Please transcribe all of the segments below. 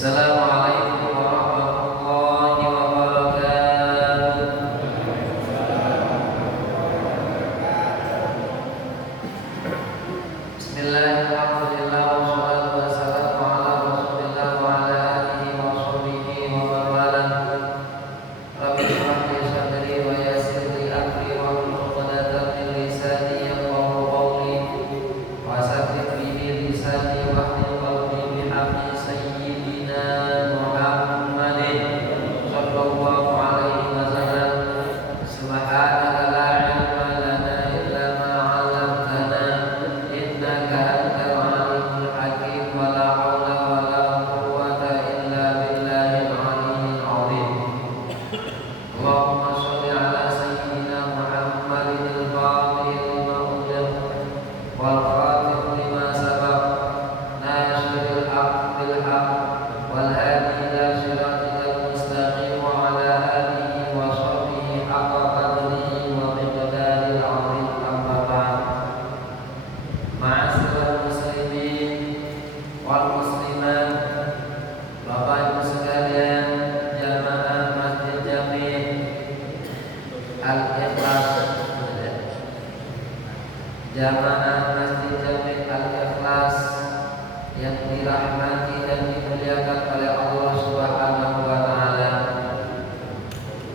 Assalamualaikum warahmatullahi wabarakatuh. Bismillahirrahmanirrahim. Wassalatu wassalamu ala Rasulillah wa ala alihi wa sahbihi wa man walah. Rabbi shrah li sadri wa yassir li amri wahlul 'uqdatam min lisani yafqahu qawli wa saddid bihi lisani wahlul qalbi bihaqqi sayyidina Muhammadin sallallahu alaihi wasallam. Subhanaka la ilma lana illa ma 'allamtana innaka antal alimul hakim wa la haula wa la quwwata illa billahil aliyyil 'azim. Allahumma shalli ala sayyidina Muhammadin al-fatihil lima ughliq wal khatim lima sabaq nasiril haqq bil haqq wal hadi ila siratikal mustaqim wa ala alihi wa sahbihi haqqa qadrihi wa miqdaril 'azim. Amma ba'd. Ma'asyiral muslimin wal muslimat, Bapak Ibu sekalian, jamaah Masjid Jami' Al-Ikhlas, jamaah Masjid Jami' Al-Ikhlas yang dirahmati dan dimuliakan oleh Allah Subhanahu wa taala.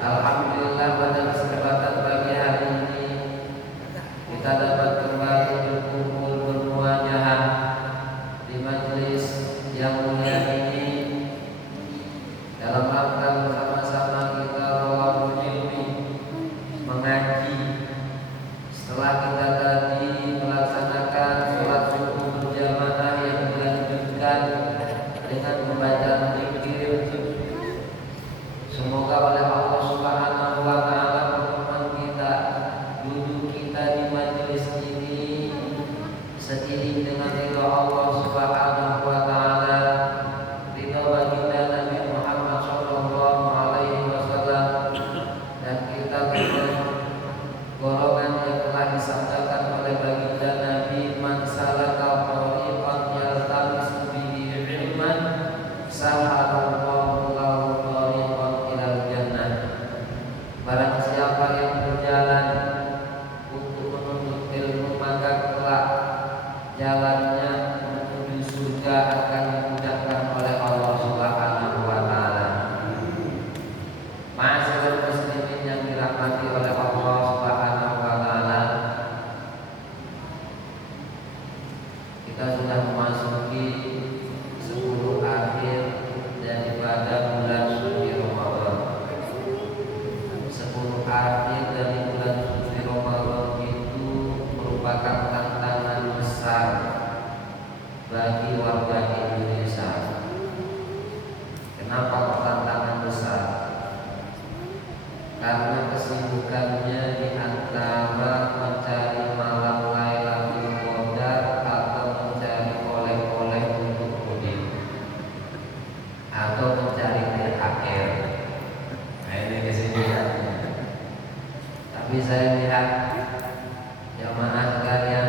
Alhamdulillah, pada kesempatan pagi hari ini kita dapat kembali berkumpul bermuajahah di majelis yang mulia ini dalam rangka bersama-sama kita thalabul ilmi, mengaji. Setelah kita tadi melaksanakan sholat subuh berjamaah yang dilanjutkan dengan pembacaan zikir, semoga oleh Allah Subhanahu wa taala pertemuan kita, duduk kita di majelis ini seiring dengan ridha Allah Subhanahu wa taala, ridha baginda Nabi Muhammad sallallahu alaihi wasallam, dan kita termasuk golongan yang telah disabdakan oleh baginda Nabi, man salaka thariqan yaltamisu bihi ilman sahalallahu lahu thariqan ilal jannah. Barang siapa yang berjalan untuk menuntut ilmu, maka kelak jalannya menuju surga akan dimudahkan oleh Allah Subhanahu wa taala. Ma'asyiral muslimin yang dirahmati oleh Allah Subhanahu wa taala, kita sudah memasuki 10 akhir daripada bulan suci Ramadan. 10 akhir dari bulan suci Ramadan itu merupakan tantangan besar bagi warga Indonesia. Kenapa kok tantangan besar? Karena kesibukannya di antara mencari malam Lailatul Qadar atau mencari oleh-oleh untuk mudik atau mencari THR. Nah, ini kesibukannya. Tapi saya lihat jamaah sekalian,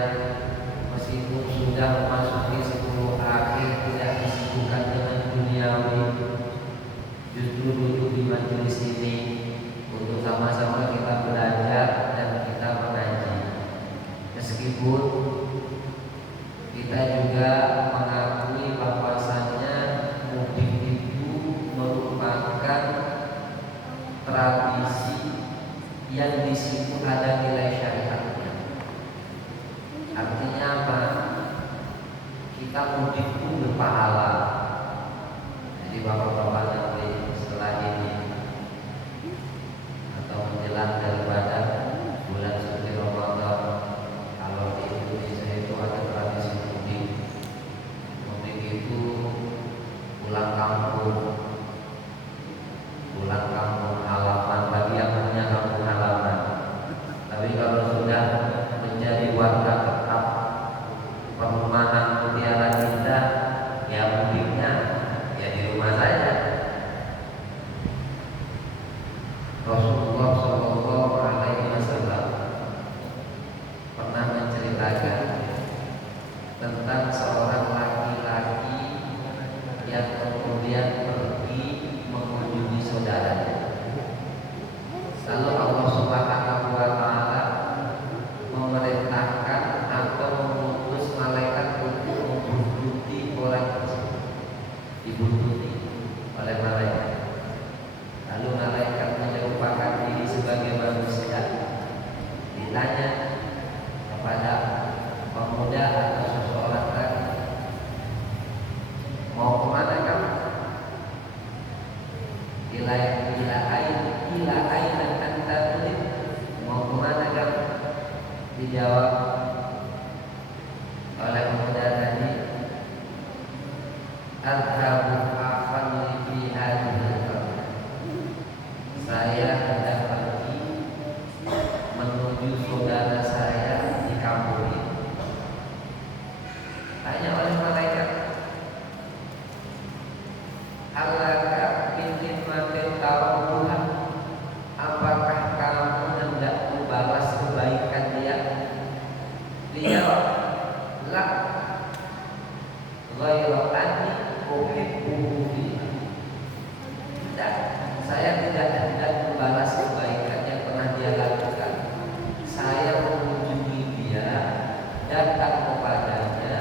meskipun sudah memasuki 10 akhir, tidak disibukkan dengan duniawi, justru duduk di majelis ini untuk sama-sama kita belajar dan kita mengaji. Meskipun kita juga mengakui bahwasannya mudik itu merupakan tradisi yang di situ ada nilai syariatnya. Artinya apa? Kita mudik itu berpahala. Jadi bapak-bapak nanti setelah ini atau menjelang daripada bulan suci Ramadan, kalau di Indonesia itu ada tradisi mudik. Mudik itu pulang kampung halaman bagi yang punya kampung halaman. Tapi kalau sudah menjadi warga tetap perumahan Mutiara Indah, ya mudiknya ya di rumah saja. Rasulullah Shallallahu Alaihi Wasallam pernah menceritakan tentang seorang laki-laki yang kemudian kepada pemuda atau seseorang tadi, mau kemana kamu? Ila aina anta turid, mau kemana kamu? Dijawab oleh pemuda tadi, adhabu akhali fi hadhihi, saya hendak pergi menuju saudara saya di kampung ini. Tanya oleh malaikat, alaka min khidmatin tarawuha, apakah kamu hendak membalas kebaikan dia? Dia la ghairu anni uhibbuhu fillah. Tidak, saya tidak hendak membalas kebaikan yang pernah dia lakukan. Saya mengunjungi dia, datang kepadanya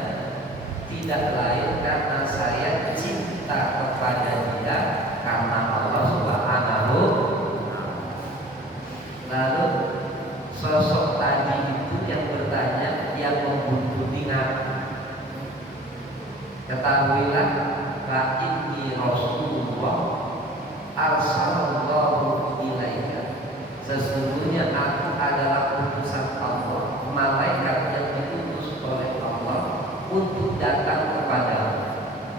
tidak lain karena saya cinta kepada dia karena Allah Subhanahu. Lalu sosok tadi itu yang bertanya, yang membuntuti Nabi, ketahuilah fa inni Rasulullah arsalallahu ilaika, sesungguhnya aku adalah utusan Allah, malaikat yang diutus oleh Allah untuk datang kepadamu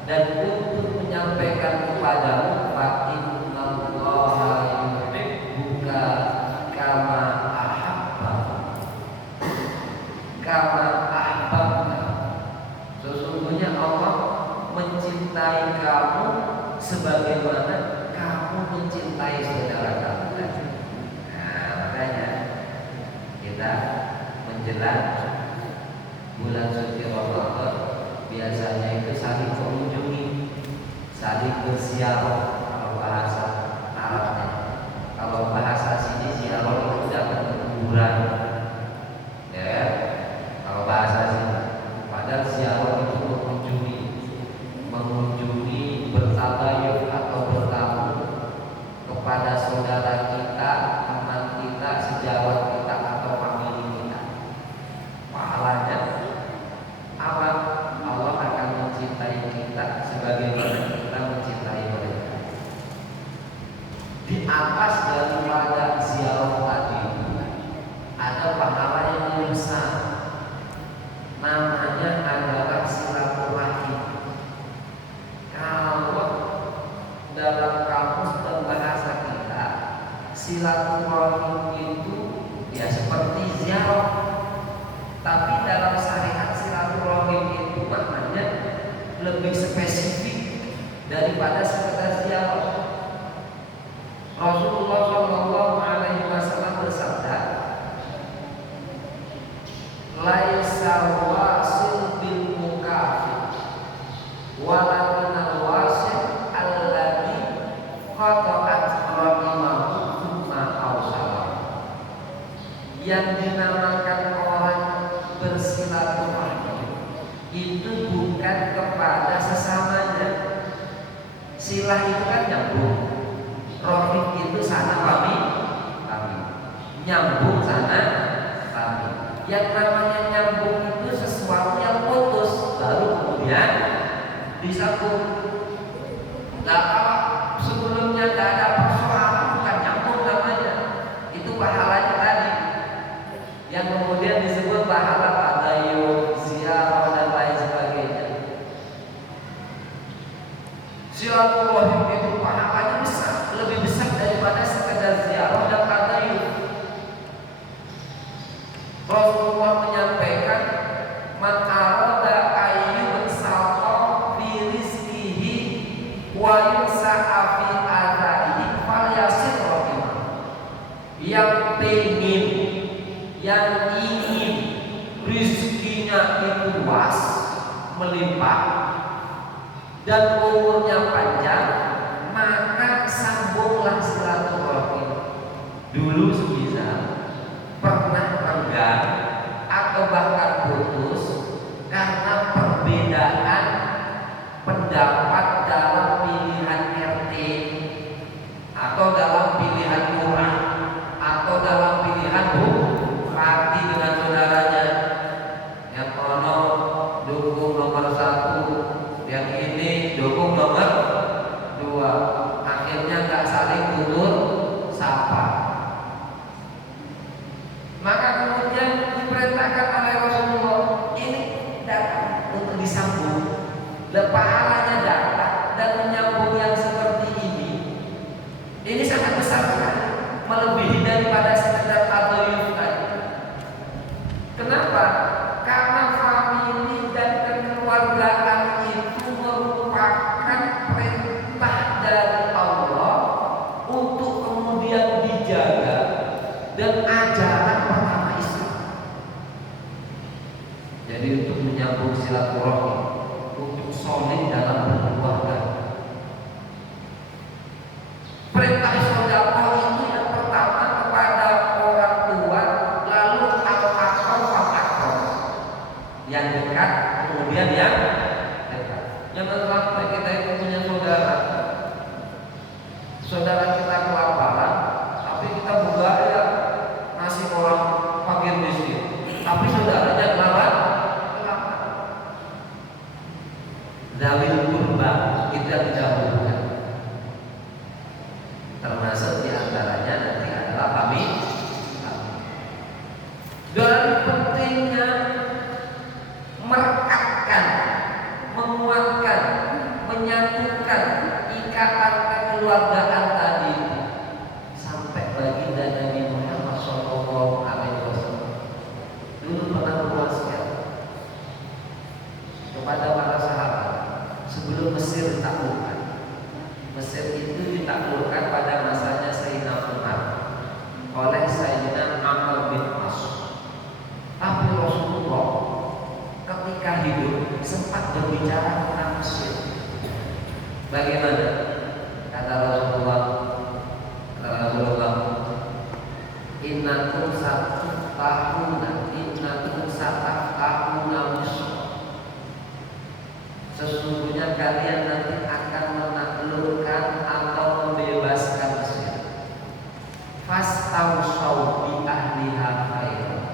dan untuk menyampaikan kepadamu fa innallaha yuhibbuka kama ahabba kama ahbabta, sesungguhnya Allah mencintai kamu sebagaimana kamu mencintai saudara kamu. Nah, makanya kita menjelang bulan suci Ramadan biasanya itu saling mengunjungi, saling berziarah, kalau bahasa Arabnya. Kalau bahasa sini ziarah itu dapat kuburan, ya. Kalau bahasa sini, padahal ziarah itu mengunjungi bertabayun atau bertamu kepada saudara kita, teman kita, sejawat kita atau famili kita. Pahalanya apa? Allah akan mencintai kita sebagaimana kita mencintai mereka. Di atas daripada ziarah tadi ada pahala yang lebih besar, namanya adalah silaturahim. Kalau dalam kamus dan bahasa kita, silaturahim itu ya seperti ziarah, tapi dalam syariat silaturahim itu maknanya lebih spesifik daripada sekedar ziarah. Rasulullah Shallallahu Alaihi Wasallam bersabda, laisa wasil bil mukafi walakinal wasil alladhi qata'at rahimahu thumma awsalah. Yang dinamakan orang bersilaturahim itu bukan kepada sesamanya. Silah itu kan nyambung, rahim itu sana kami nyambung sana kami. Yang namanya nyambung itu sesuatu yang putus baru kemudian disambung. Nah, kalau sebelumnya tidak ada persoalan bukan nyambung namanya, itu pahalanya tadi yang kemudian disebut pahala tadayun, ziarah dan lain sebagainya. Silaturahim itu pahalanya besar, lebih besar daripada sekedar ziarah dan tadayun. Rasulullah menyampaikan, man arada ayyub salqa fi rizqihi wa yusa'a fi adaihi falyasir rahimah. Yang ingin rizkinya itu luas, melimpah dan umurnya panjang, maka sambunglah silaturahim. Dulu sebisa pernah renggang atau bahkan putus karena perbedaan pendapat dalam pilihan RT atau dalam pilihan lurah atau dalam pilihan bupati dengan Kenapa? Karena famili dan kekeluargaan itu merupakan perintah dari Allah untuk kemudian dijaga dan ajaran pertama Islam. Jadi untuk menyambung silaturahmi, untuk solid dalam berkeluarga. Perintah sedekah itu yang pertama kepada orang tua, lalu al-aqrab yang dekat, kemudian yang dekat. Jangan sampai kita itu punya saudara, saudara kita kelaparan, tapi kita buka ya ngasih orang fakir miskin, tapi saudaranya kelaparan. Zawil kurba kita didahulukan. Termasuk diantaranya nanti adalah kami. Dan pentingnya merekatkan, menguatkan, menyatukan ikatan kekeluargaan tadi sampai baginda Nabi Muhammad SAW dulu pernah berwasiat kepada para sahabat sebelum Mesir ditaklukkan. Mesir itu ditaklukkan pada masanya Sayyidina Umar oleh Sayyidina Amr bin As. Tapi Rasulullah ketika hidup sempat berbicara tentang Mesir. Bagaimana? Kata Rasulullah, innakum satahuna Misr. Sesungguhnya kalian nanti akan menaklukkan atau membebaskan Mesir. Fastawsaw bi ahliha khairan.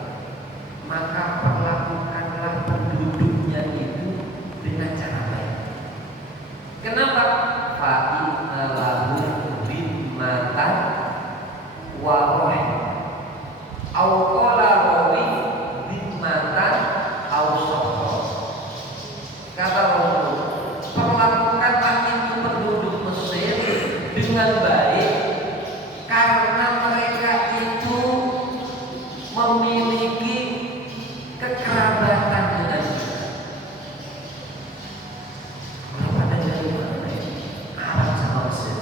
Maka perlakukanlah penduduknya itu dengan cara baik. Kenapa? Fa inna lahu bimmatan wa rahim. Au qala rawi bimmatan au sahra. Kata Rasul, perlakukanlah itu penduduk Mesir dengan baik karena mereka itu memiliki kekerabatan dengan kita. Kekerabatan dari mana? Arab sama Mesir.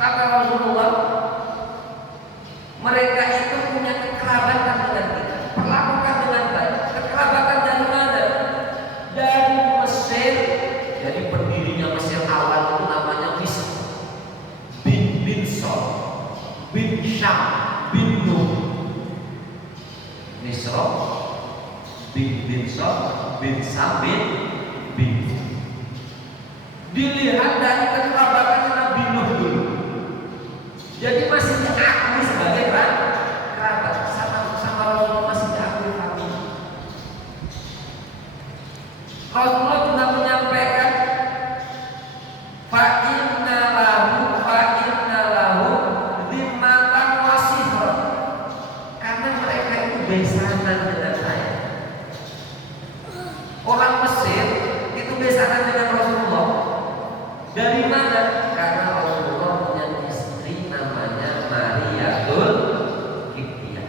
Kata Rasulullah, mereka itu punya kekerabatan dengan kita. Perlakukan dengan baik. Kekerabatan dari mana? Dari Mesir. Jadi pendirinya Mesir awal itu namanya Misr bin Sol bin Syam bin Nuh. Misr bin Sol bin Sam bin dilihat dari kekerabatannya Nabi Nuh dulu. Jadi masih diakui sebagai kerabat sama Rasulullah, masih diakui kami. Rasulullah pernah menyampaikan fa inna lahu zimmatan wasifah, karena mereka itu besanan dengan saya. Orang Mesir itu besanan dengan Rasulullah. Dari mana? Karena Rasulullah punya istri namanya Mariyatul Qibtiyah.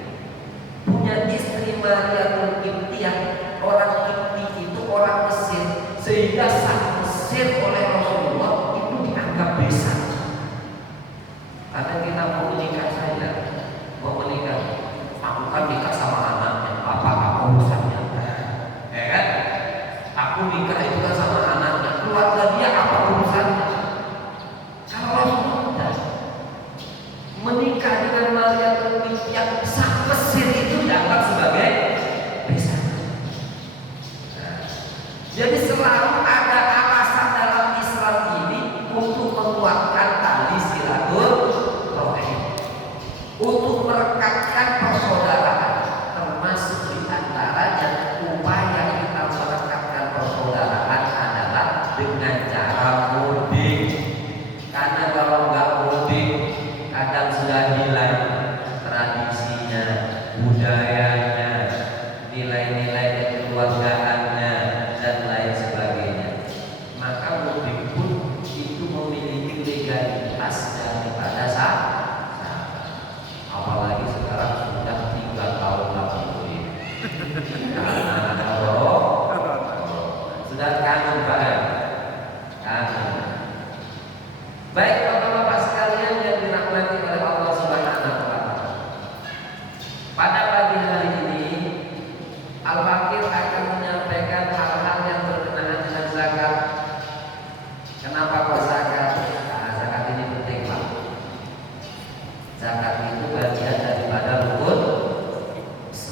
Punya istri Mariyatul Qibtiyah, orang Qibti itu orang Mesir, sehingga sang Mesir oleh Rasulullah itu dianggap besan. Karena kita mau menikah saja, mau menikah, aku kan nikah sama anaknya, apa urusannya? Ya kan? Aku nikah itu kan sama anaknya, keluarga dia apa urusannya? Kalau Rasulullah menikah dengan Mariyatul Qibtiyah, sang Mesir itu dianggap sebagai besan. Jadi selalu ada alasan dalam Islam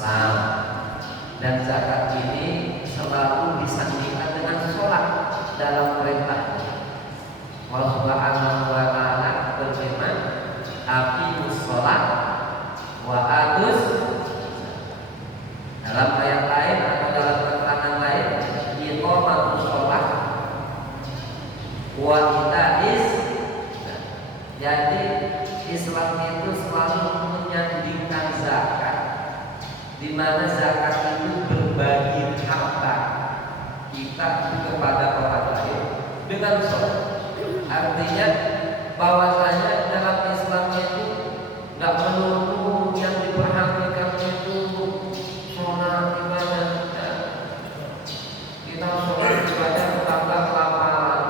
Islam. Dan zakat ini selalu disandingkan dengan sholat dalam perintahnya. Allah Subhanahu wa ta'ala berfirman, aqimus sholat wa atuz. Dalam ayat lain atau dalam keterangan lain, iqamatus sholat wa itaiz. Jadi Islam itu selalu menyandingkan zakat, di mana zakat itu berbagi harta kita kepada orang lain dengan sholat. Artinya bahwasanya dalam Islam itu nggak melulu yang diperhatikan itu sholat ibadah. Kita sholat ibadah tambah kelaparan,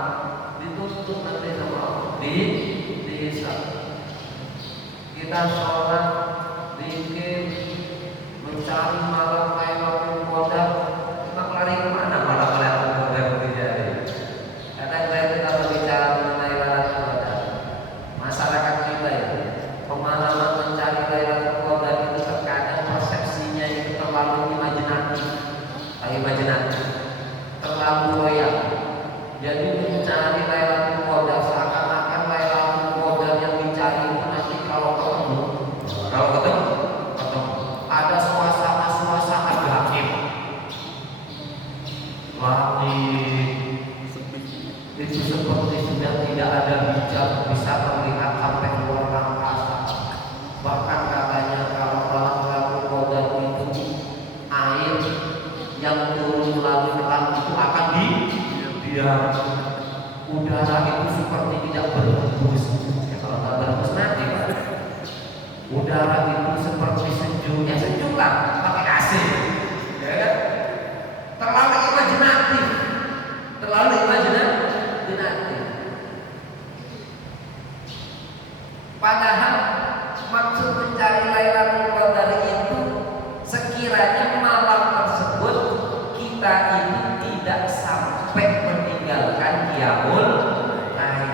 dituntut nanti sama Allah, dihisab. Kita sholat zikir mencari malam Lailatul Qadar, kita lari kemana malam Lailatul Qadar terjadi? Kadang-kadang kita berbicara mengenai Lailatul Qadar, masyarakat kita itu pemahaman mencari Lailatul Qadar itu terkadang persepsinya itu terlalu imajinatif, terlalu royal. Jadi mencari Lailatul Qadar seakan-akan Lailatul Qadar yang dicari itu nanti kalau ketemu ada suasana gaib, langit itu seperti sudah tidak ada hijab, bisa terlihat sampai luar angkasa. Bahkan katanya kalau Lailatul Qadar itu air yang turun melalui langit itu akan diam. Udara itu seperti tidak berhembus. Kalau tak berhembus nanti Pak. Udara itu seperti sejuk, ya sejuk lah, pakai AC, ya kan? Terlalu imajinatif. Padahal maksud mencari Lailatul Qadar itu sekiranya malam tersebut kita ini tidak sampai meninggalkan qiyamul lail.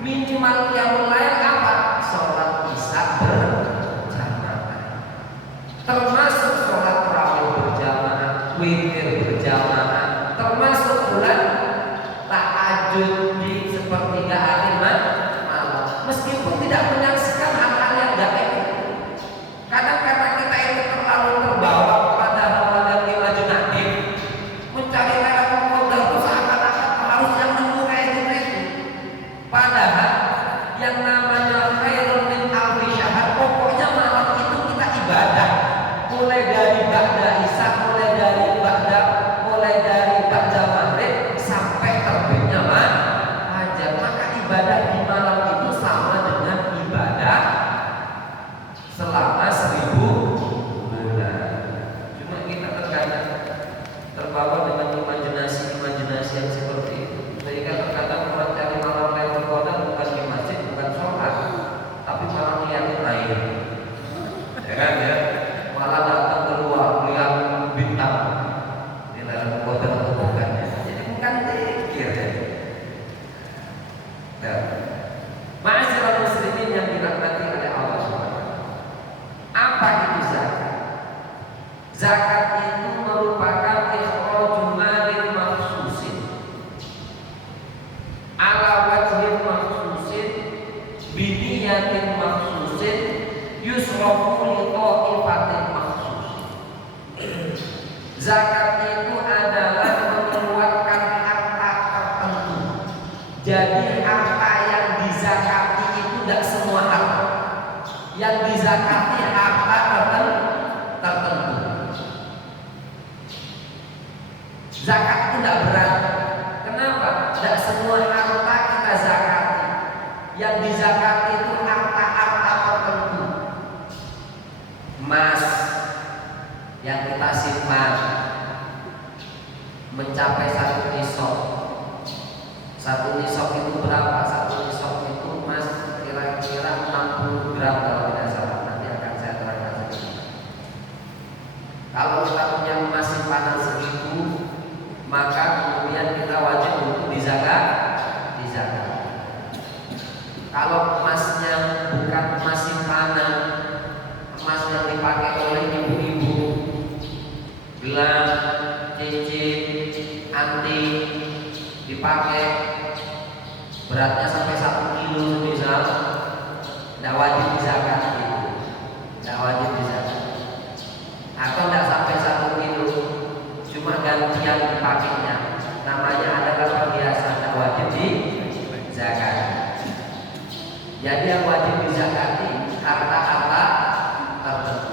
Minimal qiyamul lail apa? Sholat isya berjamaah, termasuk sholat tarawih berjamaah, witir berjamaah, termasuk pula tahajud di sepertiga akhir malam, meskipun tidak menyaksikan hal-hal yang gaib. Kadang karena kita itu terlalu terbawa pada hal-hal yang imajinatif, mencari Lailatul Qadar itu seakan-akan harus yang nemu kayak gitu. Padahal yang namanya khairun min alfi syahr, pokoknya malam itu kita ibadah. Mulai dari ba'da isya, mulai dari ba'da maghrib sampai terbitnya fajar. Maka ibadah di malam itu sama dengan ibadah selama 1000 bulan. Cuma kita terkadang terbawa dengan imajinasi yang seperti itu, sehingga terkadang orang cari malam Lailatul Qadar bukan di masjid, bukan sholat, tapi malah lihatin air, ya kan ya, malah datang keluar lihat bintang di Lailatul Qadar atau bukan ya. Jadi bukan zikir ya. Nah, ma'asyiral muslimin yang dirahmati oleh Allah Subhanahu. Apa itu zakat? Zakat itu merupakan ikhraju malin makhsusin ala wajhin makhsusin biniyatin makhsusin yusrafu li ta'ifatin makhsusin. Zakat itu adalah mengeluarkan harta tertentu. Jadi harta yang dizakati itu tidak semua harta. Yang dizakati harta tertentu. Zakat itu tidak berat. Kenapa? Tidak semua harta kita zakati. Yang dizakati itu harta-harta tertentu. Emas yang kita simpan mencapai 1 nisab. 1 nisab itu berapa? 1 nisab itu emas kira-kira 60 gram kalau tidak salah. Nanti akan saya terangkan sedikit. Kalau kita punya emas simpanan segitu, maka kemudian kita wajib untuk dizakat. Kalau emasnya bukan emas simpanan, emas yang dipakai oleh ibu-ibu dipakai beratnya sampai 1 kilo misal, tidak wajib dizakat gitu, tidak wajib dizakat. Atau tidak sampai 1 kilo, cuma gantian dipakainya, namanya adalah perhiasan, tidak wajib dizakat. Jadi yang wajib dizakati harta-harta tertentu.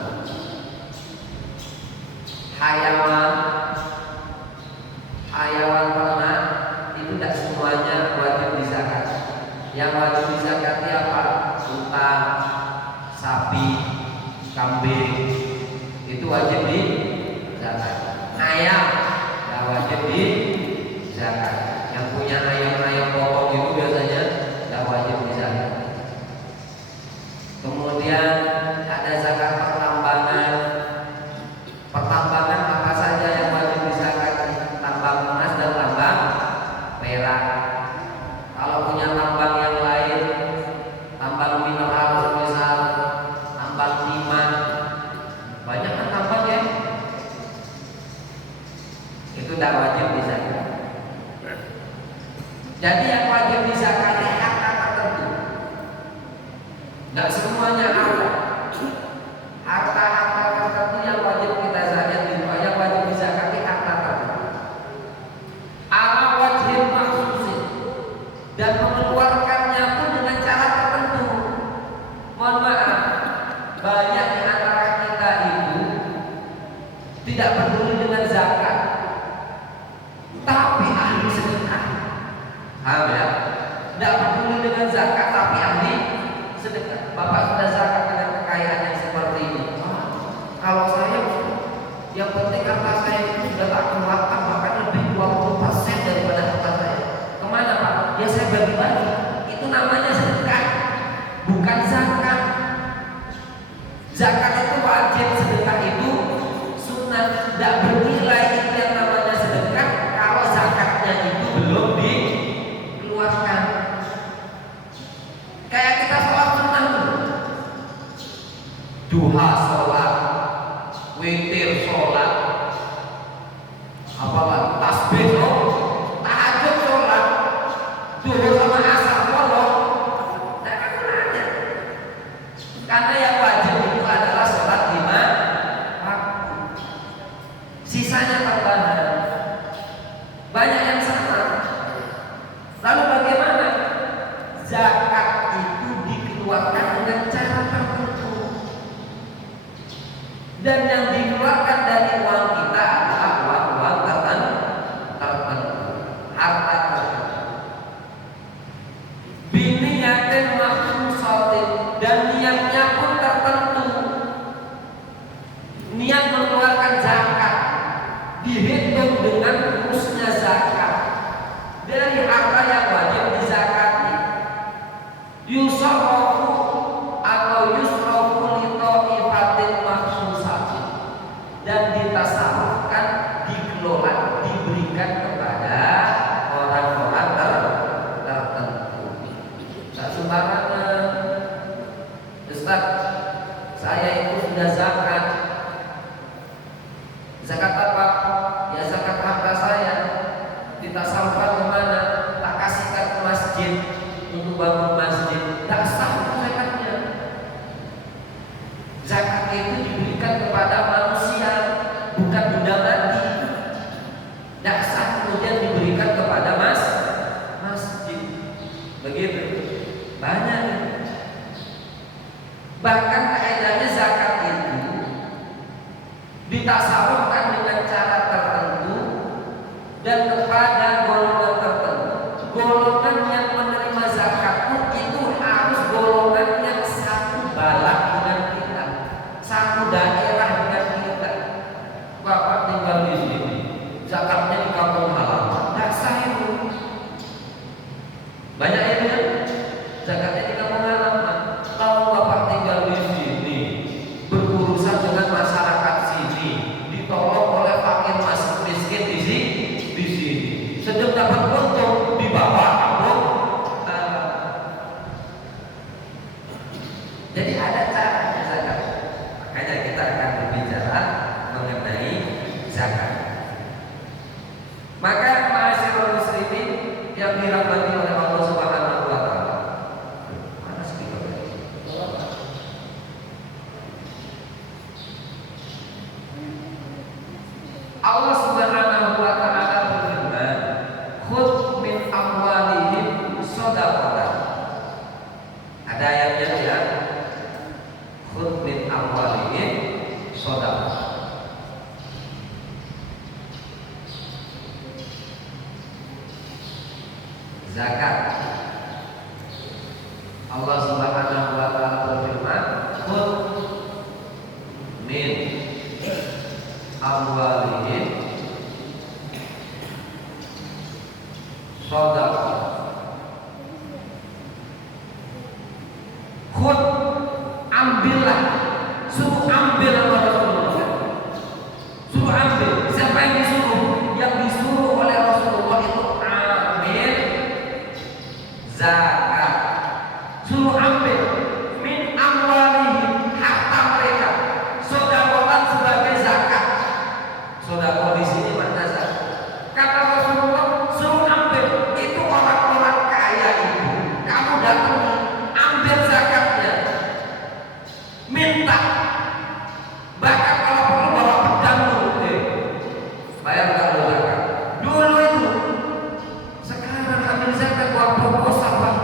Hayawan ternak itu tidak semuanya wajib dizakati. Yang wajib dizakati apa? Unta, sapi, kambing, itu wajib dizakati. Ayam tidak wajib dizakati. Yang punya ayam potong itu biasanya tidak wajib dizakati. Kemudian ada zakat pertambangan. Pertambangan apa saja yang wajib dizakati? Tambang emas dan tambang perak. Kalau punya tambang yang lain, tambang mineral misal, tambang timah, banyak kan tambang ya, itu tidak wajib dizakati. Jadi yang wajib dizakati harta tertentu. Tidak semuanya ada. Harta-harta tertentu yang wajib kita zakati, yang wajib dizakati harta tertentu. Ala wajhil makhsusin, dan mengeluarkannya pun dengan cara tertentu. Mohon maaf, banyak di antara kita itu tidak peduli dengan zakat, tapi ahli sedekah. Ya? Tidak peduli dengan zakat, tapi ahli sedekah. Bapak sudah zakat dengan kekayaan yang seperti ini. Kalau saya, yang penting harta saya itu sudah tak keluarkan, bahkan lebih 20% daripada harta saya. Kemana Pak? Ya saya bagi-bagi. Itu namanya sedekah, bukan zakat. Zakat itu wajib, sedekah itu sunnah. Tidak bernilai itu yang namanya sedekah kalau zakatnya itu belum dikeluarkan. Kayak kita sholat sunnah dulu, duha sholat, witir sholat, apa lagi, tasbih sholat, tahajud sholat, duhur sama asar sholat, tidak ada gunanya. Karena yang wajib itu adalah sholat 5 waktu, sisanya tambahan. Banyak yang sama. Lalu bagaimana? Zakat itu dikeluarkan dengan cara tertentu, dan yang dikeluarkan dari uang kita adalah uang-uang tertentu, harta tertentu. Biniyatin makhsusatin, dan niatnya pun tertentu. Niat mengeluarkan zakat dihitung dengan rumusnya zakat dari harta yang wajib dizakati. Yusrafu atau yusrafu li ta'ifatin makhsusatin, dan ditasarrufkan, dikelola, diberikan kepada orang-orang tertentu. Tak sembarangan. Ustaz, saya itu sudah zakat. Zakat apa? Ya zakat harta saya. Ditasarrufkan kemana? Tak kasihkan ke masjid untuk bangun masjid. Tak sah itu zakatnya. Zakat itu diberikan kepada manusia, bukan benda mati. Tak sah kemudian diberikan kepada masjid. Begitu. Banyak. Bahkan kaedahnya zakat itu ditasarrufkan dengan cara tertentu dan kepada golongan tertentu. Golongan yang menerima zakat pun itu harus golongan yang satu balak dengan kita, satu daerah dengan kita. Bapak tinggal di sini, zakatnya di kampung halaman, tidak sah itu. Banyak itu ya, zakatnya di kampung halaman. Kalau bapak tinggal di sini, berurusan dengan masyarakat sini, ditolong oleh fakir miskin di sini, sedang dapat untung di bawah kampung. Jadi ada caranya zakat. Makanya kita akan berbicara mengenai zakat. Allah Subhanahu wa taala berfirman, "Khudh min amwalihim shadaqatan." Ada ayatnya ya. Khudh min amwalihim shadaqatan. Zakat. Allah Subhanahu wa taala berfirman, "Khudh min amwalihim shadaqah." Khudh, ambillah, suruh ambil sama Rasulullah. Suruh ambil. Siapa yang disuruh? Yang disuruh oleh Rasulullah itu ambil zakat. Suruh ambil min amwalihim, harta mereka, sedekah sebagai zakat. Sedekah di sini makna zakat. Kata Rasulullah, suruh ambil. Itu orang-orang kaya itu. Kamu datang ambil zakatnya. Minta. Bahkan kalau perlu bawa pedang dulu, bayar kalau zakat. Dulu itu. Sekarang ambil zakat buat proposal, Pak.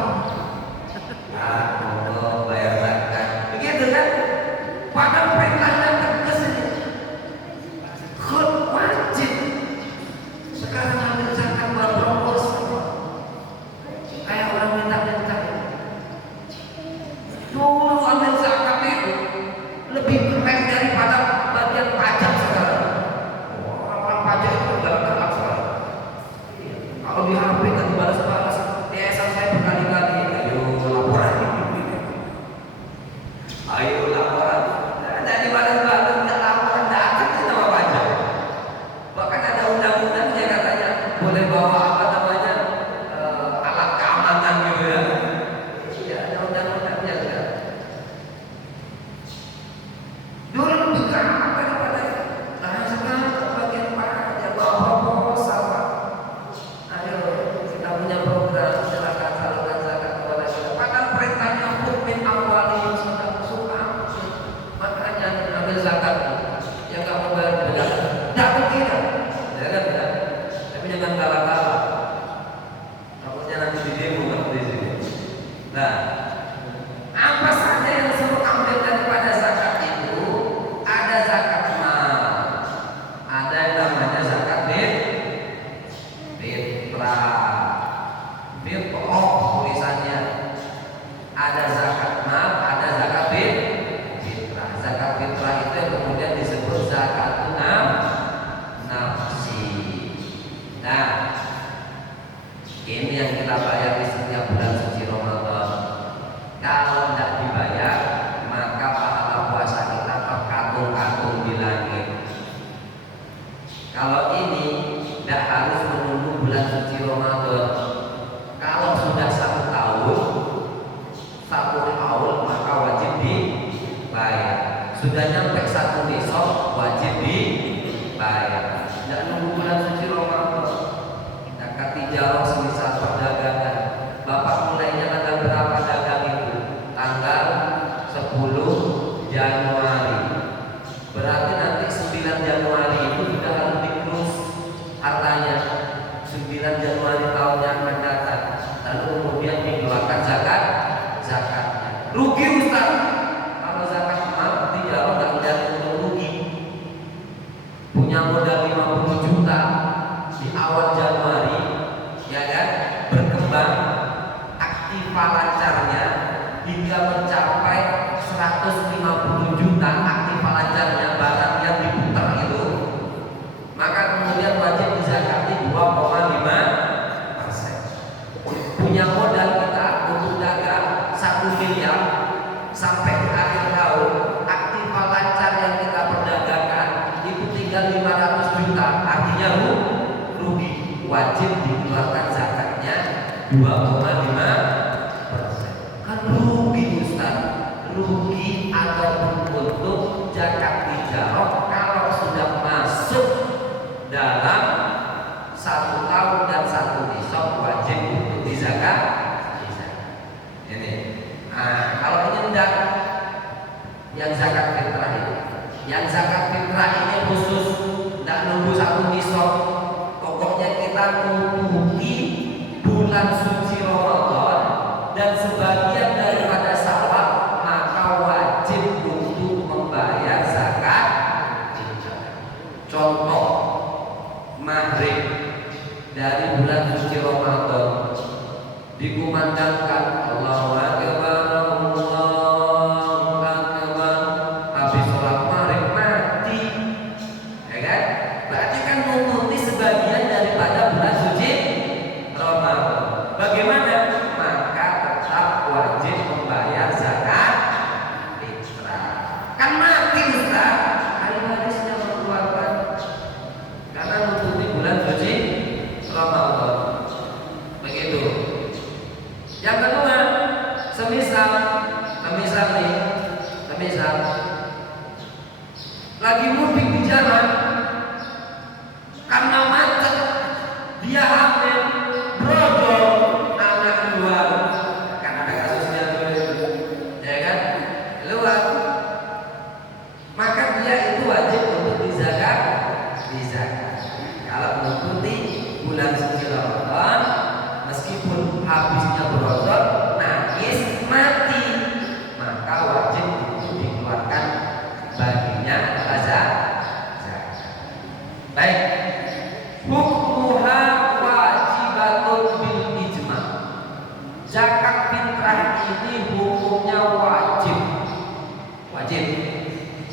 Bayar zakat. Begitu kan? Padahal perintahnya tegas ini. Khud, wajib. Sekarang ambil zakat buat proposal. Kayak orang minta-minta. Dulu ambil zakat itu lebih keren daripada bagian pajak sekarang. Orang-orang pajak itu nggak galak sekarang. Kalau di HP kan dibalas-balas. TSA saya berkali-kali, ayo laporan. Ayo laporan. Nah, dibalas-balas, nggak laporan, datang ke nama pajak. Bahkan ada undang-undangnya katanya boleh bawa apa namanya alat keamanan gitu ya. Iya, ada undang-undangnya juga. Dulu lebih gampang daripada itu. Nah, sekarang bagian pajak bawa proposal, Pak. Ayo, kita punya program, silakan salurkan zakat kepada kita. Padahal perintahnya min amwalihim shadaqah. Makanya ambil zakat. Yang kamu bayar benar. Dapat tidak? Ya kan tidak? Tapi jangan kalah-kalah. Takutnya nanti di demo kan di sini. Nah, apa saja yang suruh ambil daripada zakat itu? Ada zakat mal, ada yang namanya zakat fitrah, fitrah tulisannya. Ada zakat mal, ada zakat fitrah. Zakat fitrah itu yang kemudian disebut zakat nafsi. Nah, ini yang kita bayar di setiap bulan suci Ramadan. Kalau tidak dibayar, maka pahala puasa kita terkatung-katung di langit. Kalau ini tidak harus menunggu bulan suci Ramadan. Kalau sudah 1 tahun, maka wajib dibayar. Sudah nyampe 1 besok, wajib dibayar. Tidak nunggu bulan suci Ramadan. Zakat tijarah semisal perdagangan. Bapak mulainya tanggal berapa dagang itu? Tanggal 10 Januari. Berarti nanti 9 Januari itu sudah harus dikrus hartanya. 9 Januari tahun yang akan datang. Lalu kemudian dikeluarkan zakatnya. Rugi Ustaz. Kalau zakat mal tijarah nggak ada untung rugi. Punya modal 50 juta di awal Januari, ya kan? Berkembang aktiva lancarnya hingga mencapai 150 juta aktiva lancarnya barang yang diputar itu, maka kemudian wajib dizakati 2,5%. Punya modal kita untuk dagang 1 miliar sampai di akhir tahun, aktiva lancar yang kita perdagangkan itu tinggal 500 juta, artinya rugi. Wajib dikeluarkan zakatnya 2,5%. Kan rugi Ustaz. Rugi ataupun untung zakat tijarah kalau sudah masuk dalam 1 tahun dan 1 nisab wajib untuk dizakat. Ini. Nah, kalau ini enggak, yang zakat fitrah ini, yang zakat fitrah ini khusus, tidak nunggu 1 orang menutupi bulan suci Ramadan dan sebagian daripada sawal, maka wajib untuk membayar zakat. Contoh maghrib dari bulan suci Ramadan dikumandangkan Allahu Akbar, Allahu Akbar, habis sholat maghrib mati, ya kan? Berarti kan menutupi sebagian daripada bulan suci Ramadan. Bagaimana? Maka tetap wajib membayar zakat fitrah. Kan mati Ustaz, hadisnya mengeluarkan karena menutupi bulan suci Ramadan. Begitu. Yang kedua, semisal lagi mudik di jalan karena macet, dia hamil, brojol, anak keluar, kan ada kasusnya tuh, ya kan, keluar, maka dia itu wajib untuk dizakat. Kalau mengikuti bulan suci Ramadan, meskipun habisnya brojol, nangis, mati, maka wajib untuk dikeluarkan baginya zakat. Baik, hukmuha wajibatun bil ijma. Zakat fitrah ini hukumnya wajib.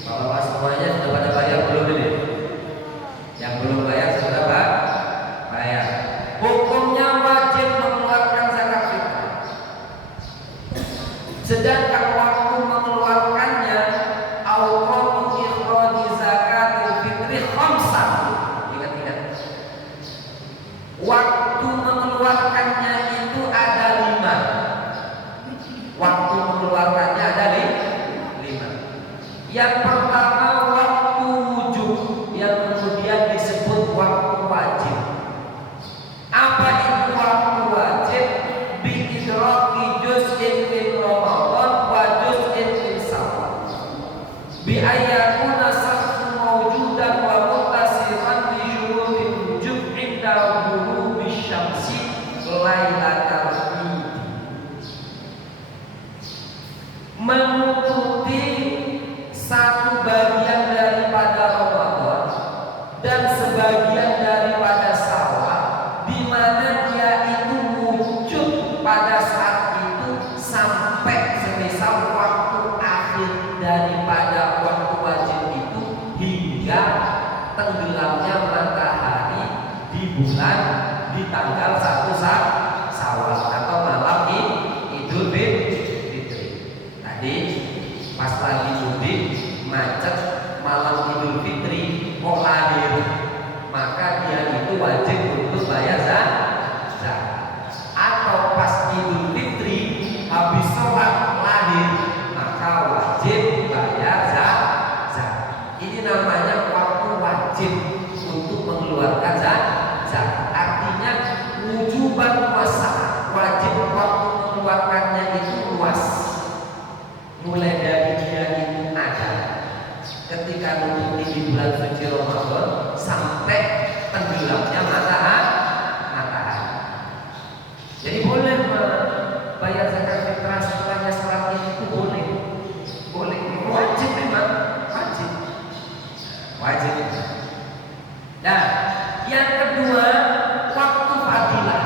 Bapak semuanya sudah pada bayar belum ini? Yang belum bayar sudah bayar. Hukumnya wajib mengeluarkan zakat fitrah. Sedangkan waktu mengeluarkannya awqatu ikhraj zakatil fitri khamsah. Ingat. Waktu mengeluarkannya itu ada 5. Waktu mengeluarkannya ada 5. Yang pertama waktu wujub, yang kemudian disebut waktu wajib. Apa itu waktu wajib? Bi idraki juz'in min Ramadan wa juz'in min Syawal. Bi ayyakuna sahhu mawjudan wa muttasilan bi syurutil wujub inda ghurubi syamsi lailatal Id. Menutupi satu bagian daripada Ramadan dan sebagian daripada Syawal, di mana dia itu wujud pada saat itu sampai semisal waktu akhir daripada waktu wajib itu hingga tenggelamnya matahari di bulan di tanggal 1 Syawal atau malam Idul Fitri. Tadi pas lagi mudik macet malam Idul Fitri kok lahir, maka dia itu wajib untuk bayar zakat. Atau pas Idul Fitri habis sholat lahir, maka wajib bayar zakat. Ini namanya waktu wajib untuk mengeluarkan zakat. Artinya wujuban puasa, wajib waktu mengeluarkannya itu luas. Mulai dari dia itu ada ketika menutupi di bulan suci Ramadan sampai tenggelamnya matahari. Jadi boleh membayar zakat fitrah setelahnya sholat itu boleh. Wajib memang wajib. Nah, yang kedua waktu fadilah.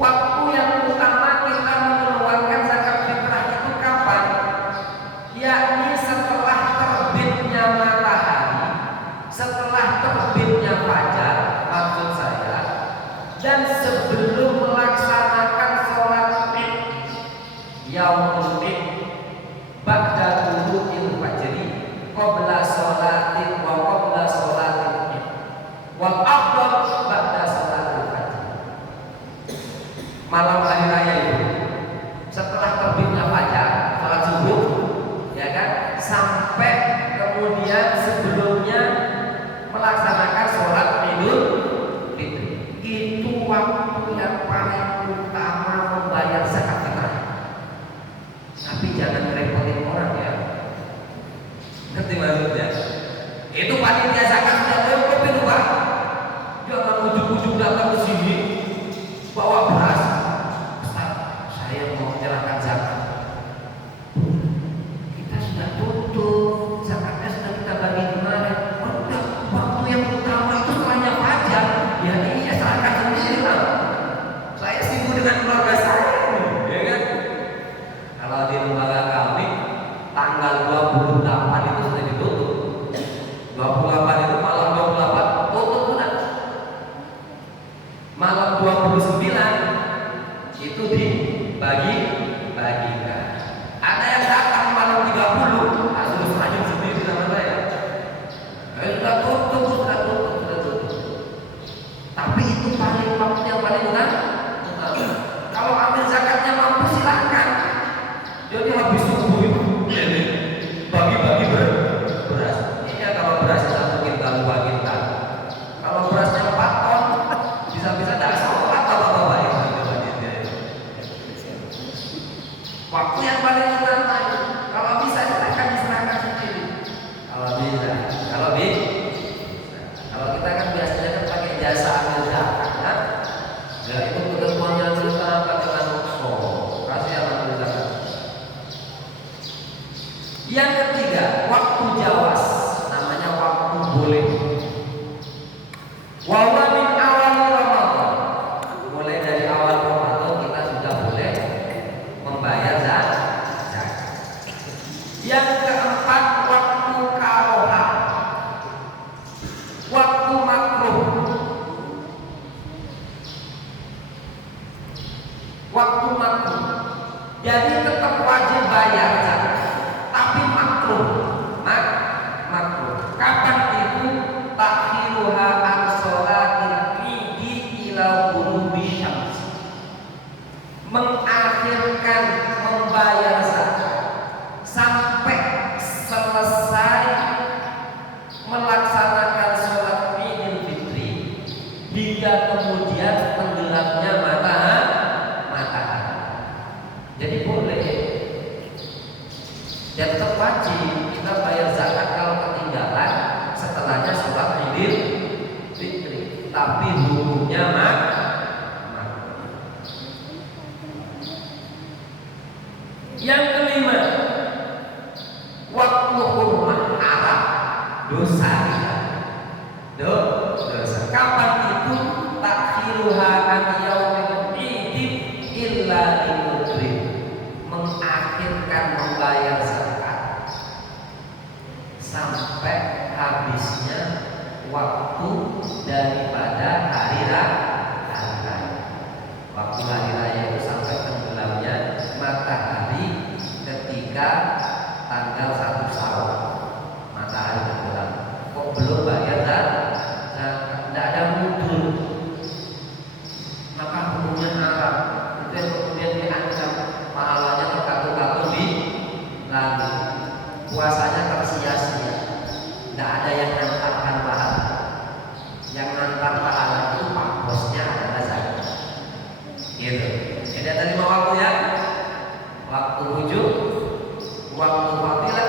Waktu yang utama kita mengeluarkan zakat fitrah itu kapan? Yakni setelah terbitnya matahari, setelah terbitnya fajar, maksud saya, dan sebelum melaksanakan sholat Id, yaumul Id, ba'da tulu'il fajri, qabla sholatin wa qabla sholatin Id, wal afdal ba'da sholatil fajr. Malam hari raya itu setelah terbitnya fajar, sholat subuh, ya kan, sampai kemudian sebelumnya melaksanakan sholat Idul Fitri. Itu waktu yang paling utama membayar zakat fitrah. Tapi jangan repotin orang ya. Ngerti maksudnya? Itu panitia zakat sudah cukup itu Pak. 28 itu malam 28 tutup bulan. Malam 29 itu dibagi-bagikan. Ada yang datang malam 30, harus maju sendiri sama saya. Sudah tutup. Tapi itu paling waktu yang paling utama. Kalau ambil zakatnya mampu silahkan. Jadi habis subuh itu bagi-bagi beras. Ini kalau berasnya 1 kintal 2 kintal. Kalau berasnya 4 ton, bisa-bisa tidak sholat bapak-bapak itu. Waktu yang paling utama. Kalau bisa silahkan diserahkan sendiri. Kalau kita kan biasanya kan pakai jasa ambil zakat, ya. Ya itu ketentuannya kita dengan rukso. Kasih ambil zakat. Yang ketiga, waktu jawas, namanya waktu boleh. Wawa min awal Ramadan. Mulai dari awal Ramadan kita sudah boleh membayar zakat. Yang keempat, waktu karoha, waktu makruh. Waktu makruh. Jadi tetap wajib bayar zakat, tapi makruh. Makruh. Kapan itu? Takhiruha an sholatil idi ila ghurubi syams. Mengakhirkan membayar zakat sampai selesai melaksanakan sholat Idul Fitri hingga kemudian tenggelamnya matahari. Jadi boleh. Dan tetap wajib kita bayar zakat kalau ketinggalan setelahnya sholat Idul Fitri. Tapi hukumnya Yang kelima, waktu hurmah haram, dosa. Dosa. Kapan itu? Takhiruha an yaumil idin illa limudrim. Mengakhirkan membayar zakat sampai habisnya waktu daripada hari raya. Waktu hari raya itu sampai tenggelamnya matahari ketika tanggal 1 Syawal. Matahari tenggelam. Kok belum bayar zakat? Tidak ada mundur. Maka hukumnya haram. Itu yang kemudian diancam pahalanya terkatung-katung di langit. Puasanya tersia-sia. Tidak ada yang mengantarkan pahala. Yang mengantar pahala itu pak bosnya adalah zakat. Gitu. Jadi ada 5 waktu ya. Waktu wujud, waktu fadilah,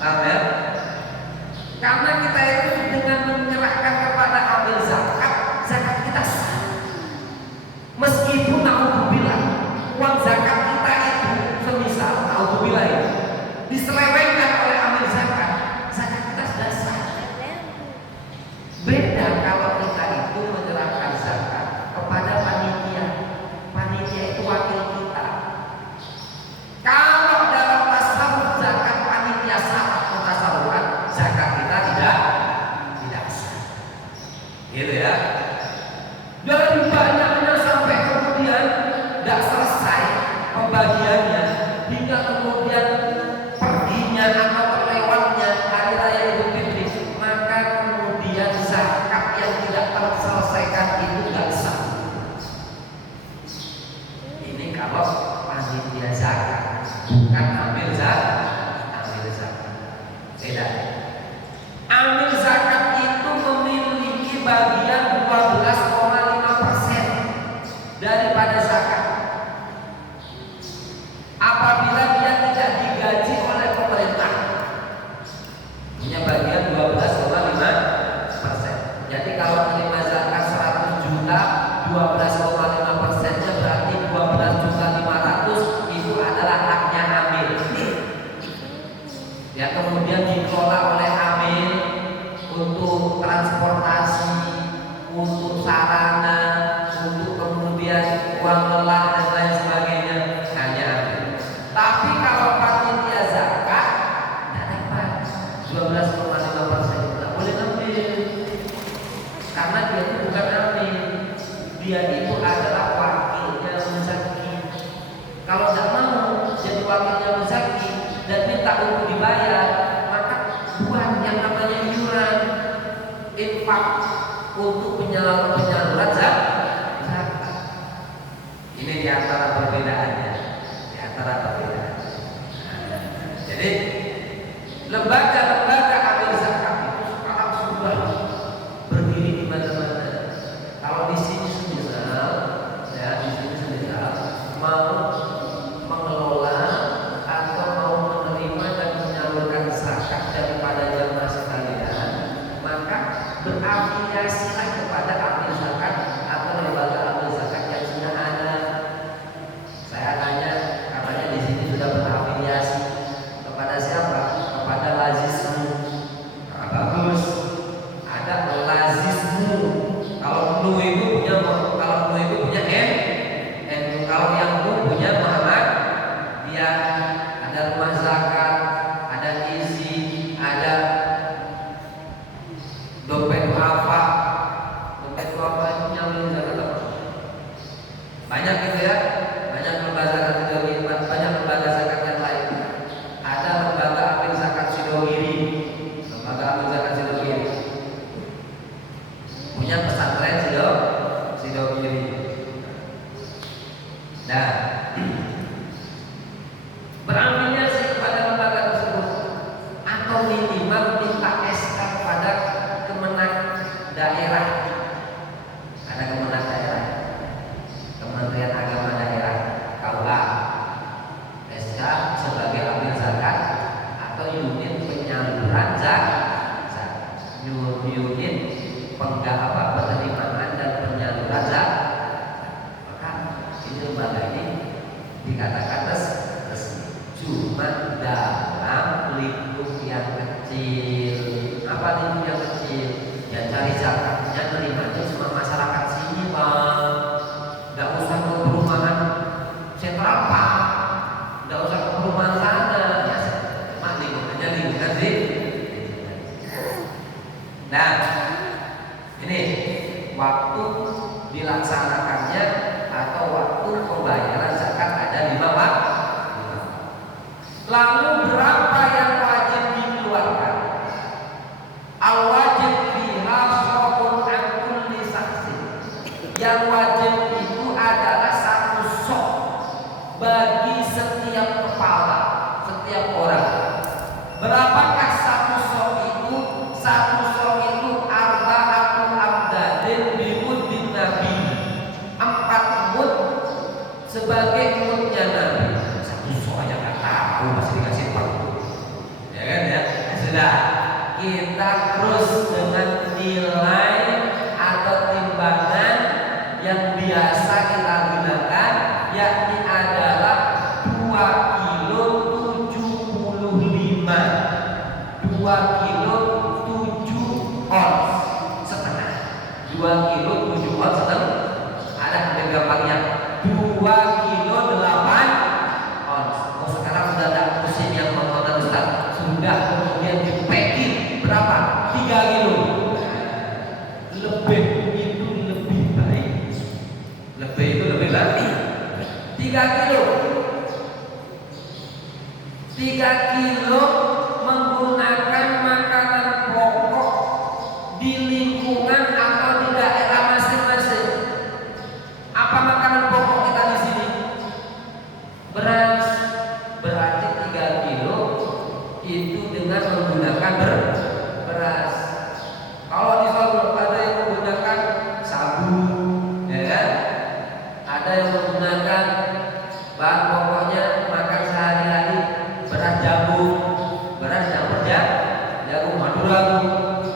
Paham ya? Karena kita itu dengan menyerahkan kepada amil zakat, zakat kita sah. Meskipun naudzubillah uang zakat kita itu semisal naudzubillah itu diselewengkan oleh amil zakat, zakat kita sudah sah. Beda kalau kita itu menyerahkan zakat kepada panitia. Panitia itu wakil kita. Kalau dalam tasawuf zakat panitia syarat mutasawufan, zakat kita tidak sah. Gitu ya. Dari banyaknya sampai kemudian tidak selesai pembagiannya, hingga kemudian perginya atau terlewatnya hari raya Idul Fitri, maka kemudian zakat yang tidak terselesaikan itu tidak sah. Ini kalau panitia zakat, bukan amil zakat. Beda. Amil zakat itu memiliki bagian 12,5% daripada zakat. Apabila dia tidak digaji oleh pemerintah, punya bagian 12,5%. Jadi kalau menerima zakat 100 juta, 12,5%-nya berarti 12.500.000 itu adalah haknya amil. Ya, kemudian dikelola oleh amil untuk transportasi, untuk sarana, untuk kemudian uang lelah dan lain sebagainya, hanya amil. Tapi kalau panitia zakat tidak dapat 12,5%, tidak boleh ambil, karena dia itu bukan amil, dia itu adalah wakilnya muzaki. Kalau tidak mau jadi wakilnya muzaki dan minta untuk dibayar, maka buat yang namanya iuran, infak untuk penyaluran zakat. Ini diantara perbedaannya, Jadi lembaga-lembaga amil zakat itu sekarang sudah berdiri di mana-mana. Kalau di sini semisal mau mengelola atau mau menerima dan menyalurkan zakat daripada jamaah sekalian, maka berafiliasilah kepada amil zakat atau lembaga amil zakat yang sudah ada. Saya tanya, katanya di sini sudah berafiliasi kepada siapa? Kepada Lazismu. Nah, bagus. Ada Lazismu. Kalau Nu itu punya N, kalau yang Nu punya Muhammad, dia ada rumah zakat, ada Izi, ada dompet duafa. Dompet duafa itu nyambung zakat apa? Banyak gitu ya. Banyak lembaga zakat Sidogiri, banyak lembaga zakat yang lain. Ada lembaga amil zakat Sidogiri, punya pesantren Sidogiri. Nah, berafiliasi kepada lembaga tersebut atau minimal minta SK kepada Kemenag daerah. Ada Kemenag daerah, Kementerian Agama daerah, KUA, SK sebagai amil zakat atau unit penyaluran zakat, unit penerimaan dan penyaluran zakat. Maka ini lembaga ini dikatakan resmi, cuma dalam lingkup yang kecil. Apa lingkup yang kecil? Ya cari zakatnya, nerimanya cuma masyarakat sini, Bang. Tidak usah ke perumahan sentral, Pak. Tidak usah ke perumahan sana. Ya, cuma lingkungan sih. Nah, ini waktu dilaksanakannya atau waktu pembayaran zakat ada 5 waktu. Lalu berapa yang wajib dikeluarkan? Al-wajib fiha shokun an kulli saksi. Yang wajib itu adalah satu sok bagi setiap kepala, setiap orang. Berapakah satu sok itu? Satu sok itu arba'atu abdadin bimuddin nabi. sudah, kita krus dengan nilai atau timbangan yang biasa kita gunakan, yakni adalah 2 kilo 75, 2 kilo 7 ons setengah, 2 kilo 7 ons setengah. Ada gampangnya 2 kilo 8 ons. Oh, sekarang sudah ada mesin yang mengotot Ustaz, sudah kemudian di packing berapa? 3 kilo. Lebih itu lebih baik. Lebih itu lebih baik. 3 kilo. 3 kilo menggunakan makanan pokok di lingkungan atau di daerah masing-masing. Apa makanan pokok kita di sini? Beras. Berarti 3 kilo itu dengan menggunakan beras. Kalau di Solo ada yang menggunakan sagu, ya kan? Ada yang menggunakan bahan pokoknya makan sehari-hari beras jagung, beras campur jagung madura,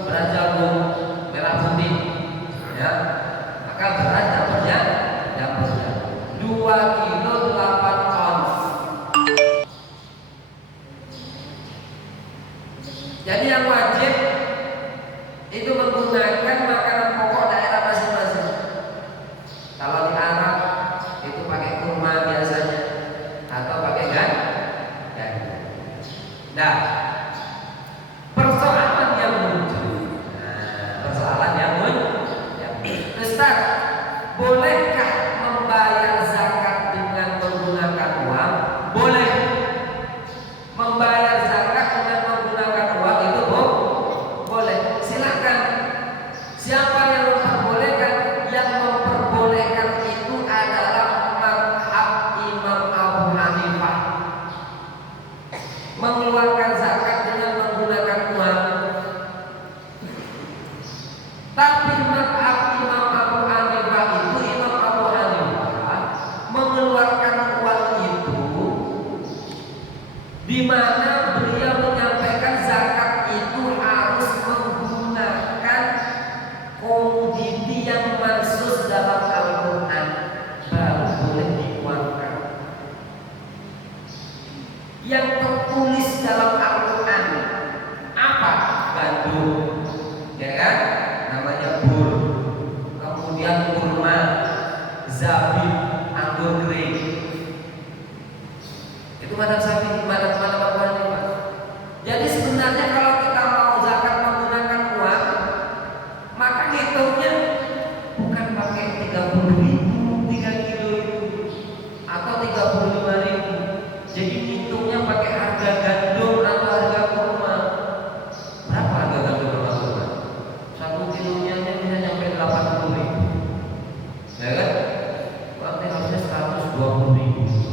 beras jagung merah putih, ya. Maka beras campur jagung 2 kilo 8 ons. Jadi yang wajib itu menggunakan makanan pokok daerah masing-masing. Kalau di Arab itu pakai kurma biasanya atau pakai gandum. Nah, persoalan yang muncul. Ustaz, bolehkah membayar zakat dengan menggunakan uang? Boleh. Membayar zakat dengan menggunakan uang itu boleh. Silakan. Siapa yang memperbolehkan? Yang memperbolehkan itu adalah mazhab Imam Abu Hanifah. Mengeluarkan zakat dengan menggunakan uang. Tapi mazhab Imam Abu Hanifah itu, Imam Abu Hanifah mengeluarkan uang itu di mana beliau menyampaikan zakat itu harus menggunakan komoditi yang masuk dalam Al-Quran, baru boleh dikeluarkan. Yang tertulis dalam Al-Quran apa? Gandum, ya kan? Namanya bur. Kemudian kurma, zabib, anggur kering. Itu madhab Syafi'i, madhab Abu Hanifah. Jadi sebenarnya kalau kita mau zakat menggunakan uang, maka hitungnya bukan pakai 30.000 3 kilo itu atau 35.000. Jadi hitungnya pakai harga gandum atau harga kurma. Berapa harga gandum atau kurma? 1 kilonya bisa nyampe 80.000, ya kan? Berarti harusnya 120.000.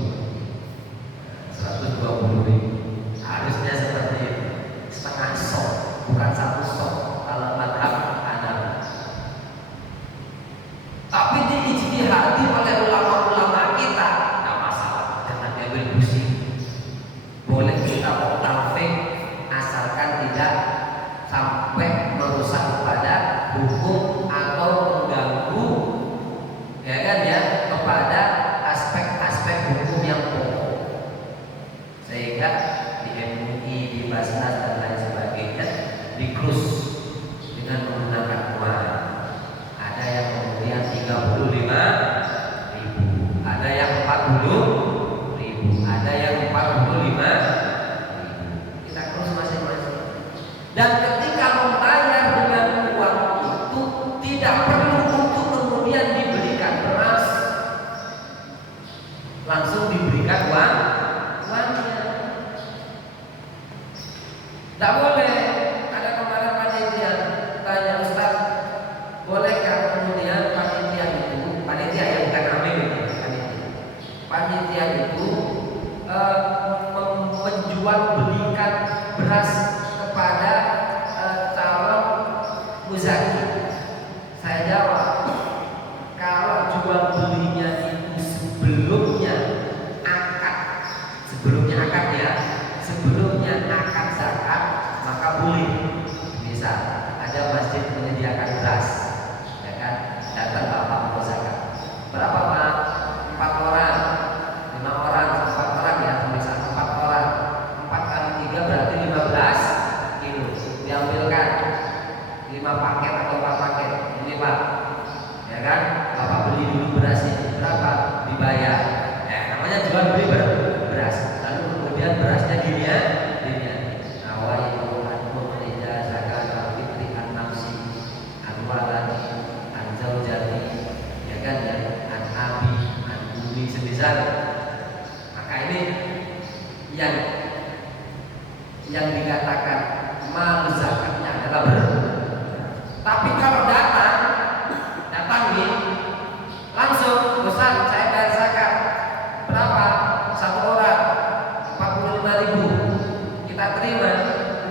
120.000 harusnya seperti itu, setengah sok, bukan 1 sok kalau madhab Hanafi. Tapi diijtihadi oleh ulama-ulama kita, tidak masalah, jangan diambil pusing. Boleh kita mutalafik asalkan tidak sampai merusak pada hukum atau mengganggu, ya kan ya, kepada aspek-aspek hukum yang pokok, sehingga di MUI, di Basnas dan lain sebagainya dikrus dengan menggunakan uang. Ada yang kemudian 35.000, ada yang 40.000, ada yang 45.000. Kita krus masing-masing. Dan ketika membayar dengan uang itu tidak perlu untuk kemudian diberikan beras, langsung diberikan uangnya. Tidak boleh. Ada kemarin panitia tanya, Ustaz, bolehkah kemudian panitia itu, panitia yang bukan ambil itu, panitia itu menjual belikan beras kepada calon muzaki. Saya jawab, kalau jual belinya itu sebelumnya akad ya, sebelumnya akad zakat, maka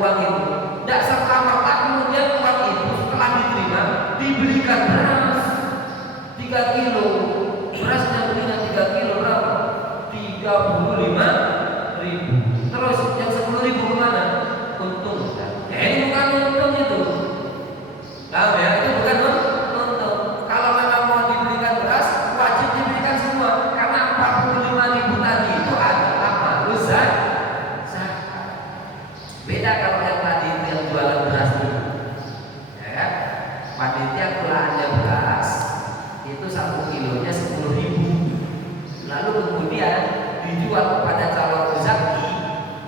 uang itu. Tidak serta-merta kemudian uang itu setelah diterima dibelikan beras 3 kilo. Berasnya belinya 3 kilo berapa? 35.000. Terus yang 10.000 kemana? Untung. Ini bukan untung itu. Tahu ya, itu bukan untung. Kalau memang mau dibelikan beras, wajib dibelikan semua. Karena 45.000 tadi itu adalah harus zakat. Beda kalau yang tadi yang jualan beras itu, ya kan? Panitia kulaannya beras itu 1 kilonya 10.000. Lalu kemudian dijual kepada calon rezeki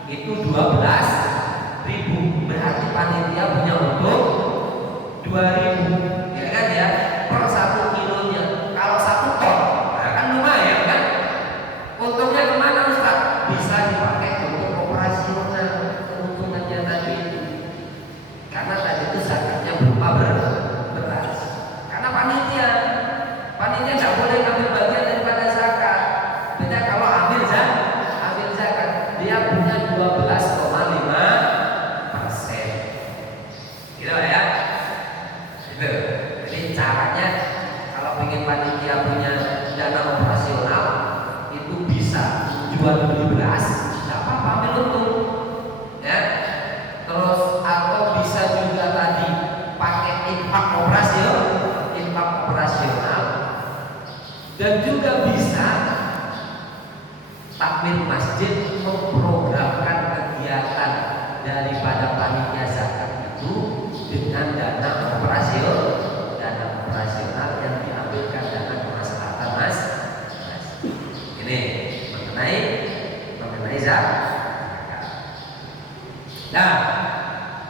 itu 12.000. Berarti panitia punya untung 2.000, ya kan ya, per 1 kilonya. Kalau 1 ton, nah kan lumayan kan? Untungnya kemana Ustaz? Bisa dipakai untuk operasional keuntungannya tadi itu. Karena tadi itu zakatnya berupa beras. Karena panitia nggak boleh ambil bagian daripada zakat. Beda kalau ambil zakat, dia punya 12,5%. Gitu ya. Itu. Jadi caranya kalau ingin panitia punya dana operasional itu bisa jual beli beras, nggak apa-apa, ambil untung. Ya. Terus atau bisa juga tadi pakai infak operasional, dan juga bisa takmir masjid memprogramkan kegiatan daripada panitia zakat itu dengan dana operasional yang diambilkan dana kemaslahatan mas. Ini mengenai zakat. Nah,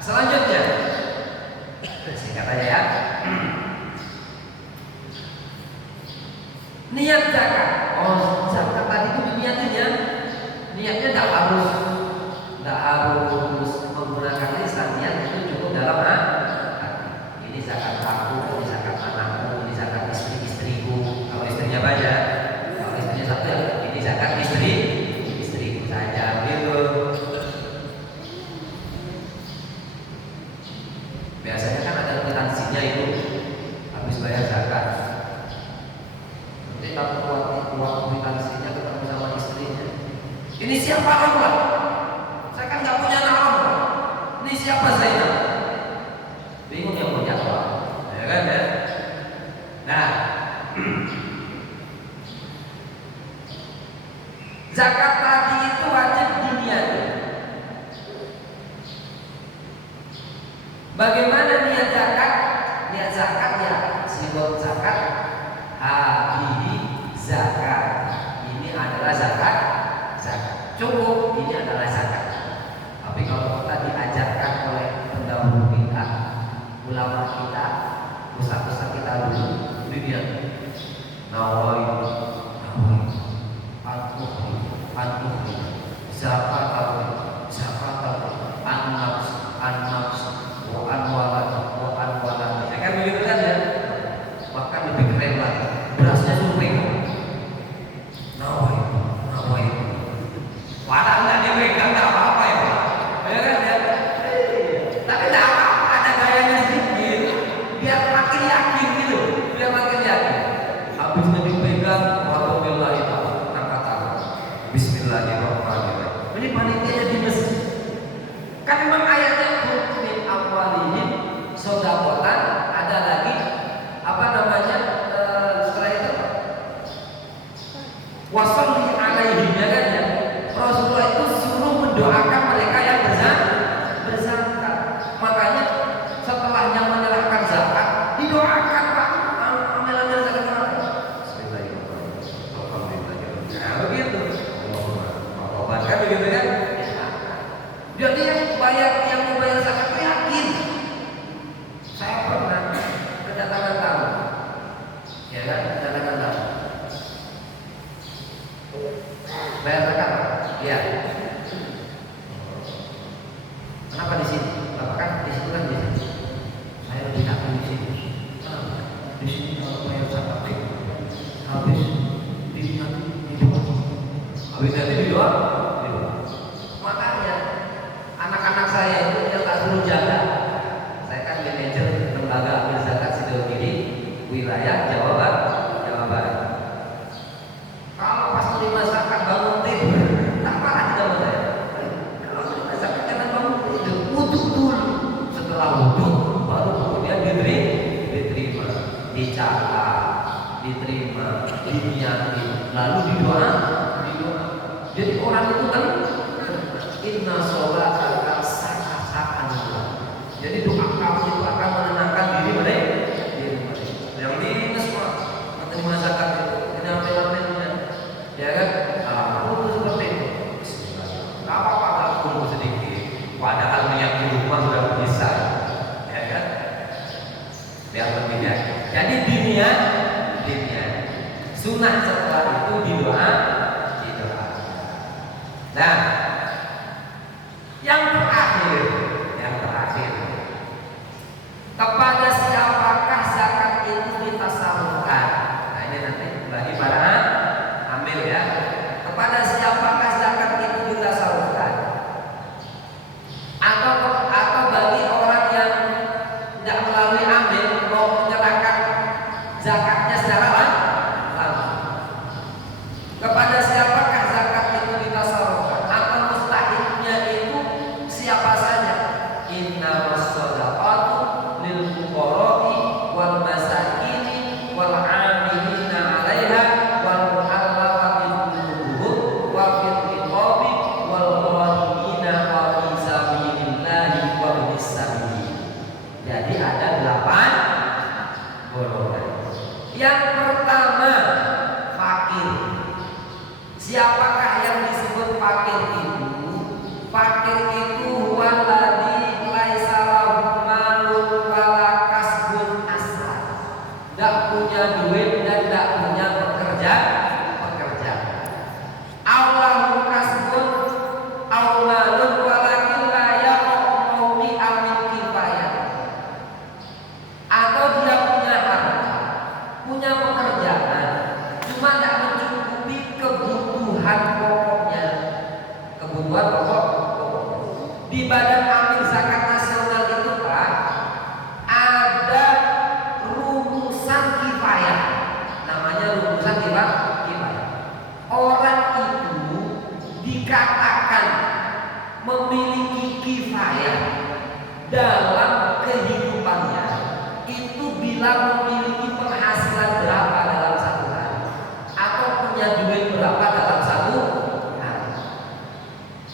selanjutnya singkat aja ya. Niat zakat. Oh, zakat tadi itu diniatin ya. Niatnya tidak harus menggunakan lisan. Niat itu cukup dalam hati. Ini zakat aku, ini zakat anakku, ini zakat istriku. Kalau istrinya banyak, kalau istrinya satu ya, ini zakat istriku saja. Gitu. Biasanya kan ada kwitansinya itu habis bayar zakat. Nanti dapat uang kwitansinya ketemu sama istrinya. Ini siapa Allah? Saya kan nggak punya nama. Ini siapa saya? Bingung yang punya apa? Ya kan ya? Nah, zakat tadi itu wajib diniati. Bagaimana niat zakat? Niat zakat ya, simbol zakat. Hadihi zakat. Ini adalah zakat. Cukup, ini adalah zakat. Tapi kalau kita diajarkan oleh pendahulu kita, ulama kita, ustaz-ustaz kita dulu, dia nawai, zakat, an-nafs, wa an-walad. Ya kan begitu kan ya? Bahkan lebih keren lagi. Berasnya sumping. Nawai. Wadah nggak dipegang, nggak apa-apa ya Pak. Ya kan ya? Tapi nggak apa-apa, ada gayanya sedikit. Biar makin yakin gitu. Habisnya dipegang, walhamdulillah itu angkat tangan. Bismillahirrahmanirrahim. Ini panitianya di masjid. Kan memang ayatnya min amwalihim sodakotan, ada lagi apa namanya setelah itu wasolli alaihim, ya kan ya. Rasulullah itu suruh mendoakan mereka yang berzakat. Maka dicatat, diterima, diniati, lalu didoa. Jadi orang itu kan inna sholata sa'a. Jadi doa kamu itu akan menenangkan diri mereka. Yang ini semua menerima zakat itu, kenapa-napanya, ya kan? Aku tuh seperti itu. Gak apa-apa, gak perlu sedikit. Padahal yang di rumah sudah bisa, ya kan? Biar lebih. Jadi diniat, sunnah setelah itu didoa. Nah, yang terakhir, kepada siapakah zakat itu ditasarufkan? Nah ini nanti bagi para amil ya. Kepada siapakah zakat itu ditasarufkan? Atau bagi orang yang tidak melalui amil mau menyerahkan zakatnya secara langsung. Kepada siapakah zakat itu ditasarufkan? Atau mustahilnya itu siapa saja? Innamas shadaqatu lil fuqara'i wal masakini wal 'amilina 'alaiha wal mu'allafati qulubuhum wa fil riqabi wal gharimina wa fi sabilillahi wa bis sabil. Jadi ada 8 golongan. Yang pertama, fakir. Siapakah yang disebut fakir itu? Fakir itu waladhi laisa lahu malun wala kasbun asal. Tidak punya duit dan tidak punya pekerjaan. Allahu kasbun aw malun walakin la yaqau bi amin kifayah. Atau dia punya harta, punya pekerjaan, cuma tidak mencukupi kebutuhan pokoknya. Kebutuhan pokok. Di Badan Amil Zakat Nasional itu Pak, ada rumusan kifayah. Namanya rumusan kifayah. Orang itu dikatakan memiliki kifayah dalam kehidupannya itu bila memiliki penghasilan berapa dalam satu hari, atau punya duit berapa dalam satu hari.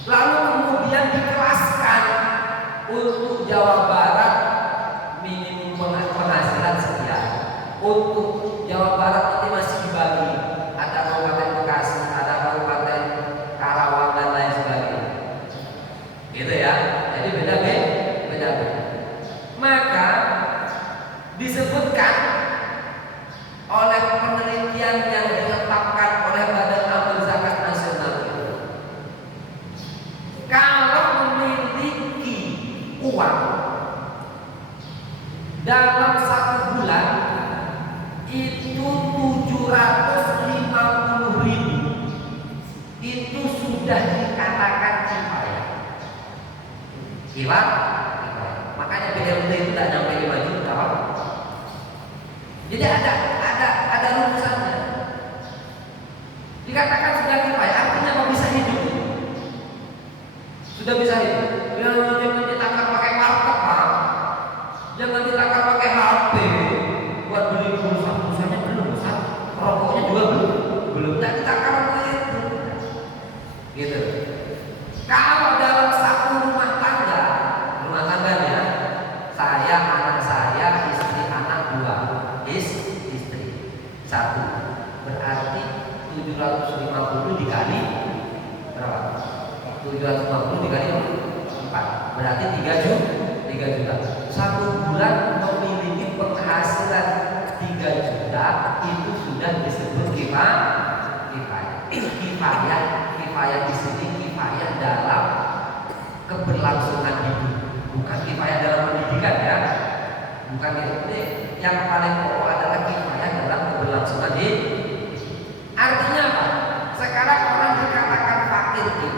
Lalu kemudian dikelaskan untuk Jawa Barat minimum penghasilan sekian. Untuk Jawa Barat nanti masih dibagi, ada Kabupaten Bekasi, ada Kabupaten Karawang dan lain sebagainya. Gitu ya. Jadi beda-beda. Maka disebutkan oleh penelitian yang ditetapkan oleh Badan Amil Zakat Nasional itu, kalau memiliki uang dalam satu bulan itu 750.000, itu sudah dikatakan kifayah. Makanya BLT itu tidak sampai 5 juta. Jadi ada rumusannya. Dikatakan sudah kifayah, artinya apa? Bisa hidup. Sudah bisa hidup. Jangan ditakar pakai laptop, Pak. Jangan ditakar pakai HP. Buat beli pulsa-pulsanya belum, rokoknya juga belum. Dan ditakar pakai itu. Gitu. Kalau dalam satu rumah tangganya, saya, anak saya, istri, anak 2, istri 1, berarti 750 dikali berapa? 750 dikali 4, berarti 3 juta. Satu bulan memiliki penghasilan 3 juta, itu sudah disebut kifayah. Kifayah di sini kifayah dalam keberlangsungan hidup, bukan kifayah dalam pendidikan ya. Bukan itu. Yang paling pokok adalah kifayah dalam keberlangsungan hidup. Artinya apa? Sekarang orang dikatakan fakir itu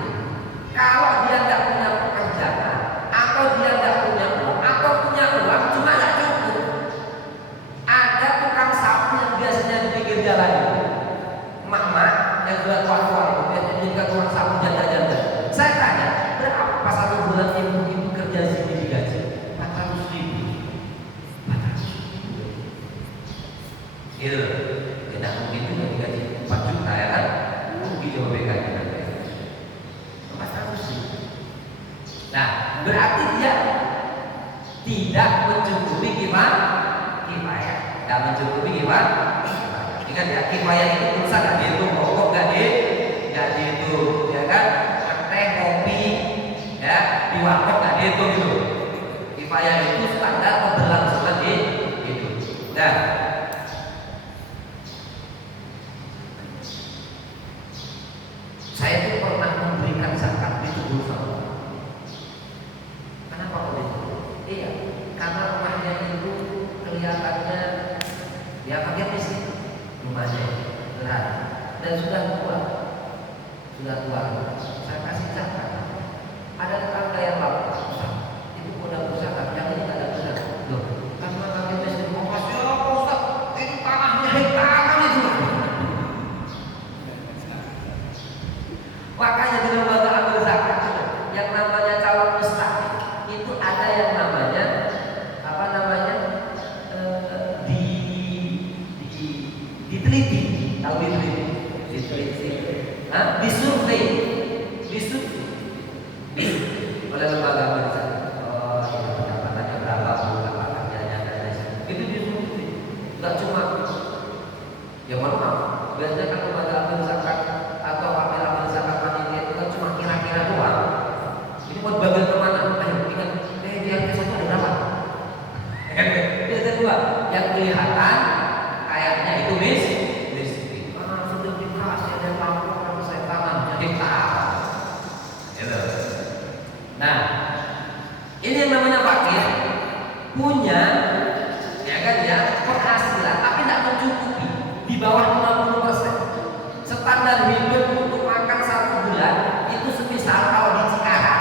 kalau dia tidak punya pekerjaan, atau dia tidak punya uang, atau punya uang cuma tidak cukup. Ada tukang sapu yang biasanya di pinggir jalan itu, emak-emak yang sudah tua-tua itu biasanya juga tukang sapu janda-janda. Saya tanya, berapa satu bulan ibu kerja sini digaji? 400.000. tidak mencukupi kifayah, tidak mencukupi kifayah. Ingat ya, kifayah itu pulsa nggak dihitung, pokok nggak dihitung, ya kan? Teh, kopi, ya di warkop nggak dihitung itu. Kifayah itu standar keberlangsungan itu. Nah, saya itu pernah memberikan zakat di tubuh saya. Kenapa begitu? Iya, karena rumahnya itu kelihatannya ya pakai miskin, rumahnya berat dan sudah tua. Saya kasih zakat. Ada tetangga yang lapor, itu udah berusaha, tapi yang ini nggak ada benar. Loh, karena kami miskin, oh pasti apa Ustaz? Itu tanahnya hektaran itu. Makanya di lembaga amil zakat yang namanya calon mustahik itu ada yang namanya apa namanya diteliti, tahu diteliti, disurvei oleh lembaga amil zakat. Oh, ini pendapatannya berapa, pendapatan kerjanya dan lain-lain. Itu disurvei, nggak cuma ya mohon maaf, biasanya kan lembaga amil zakat atau amil zakat panitia itu kan cuma kira-kira doang. Ini mau bagian kemana? Ayo ingat, di RT 1 ada berapa? Di RT 2 yang kelihatan kayaknya itu miskin. Sudah dikasih ada lampu kalau saya tangan jadi tahu. Gitu. Nah, ini yang namanya fakir punya ya kan ya penghasilan tapi tidak mencukupi, di bawah 50%. Standar hidup untuk makan 1 bulan itu semisal kalau di Cikarang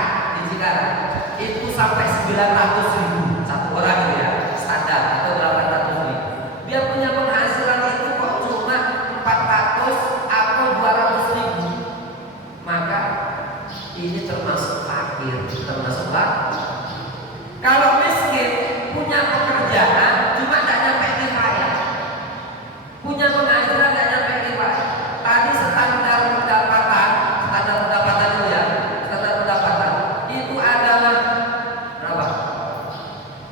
itu sampai 900.000 satu orang ya, standar atau 800.000. Dia punya penghasilan itu kok cuma 400 atau 200.000, maka ini termasuk fakir, termasuk fakir. Kalau miskin punya pekerjaan cuma tidak nyampe kifayah, punya penghasilan tidak nyampe kifayah. Tadi standar pendapatan itu ya, standar pendapatan itu adalah berapa?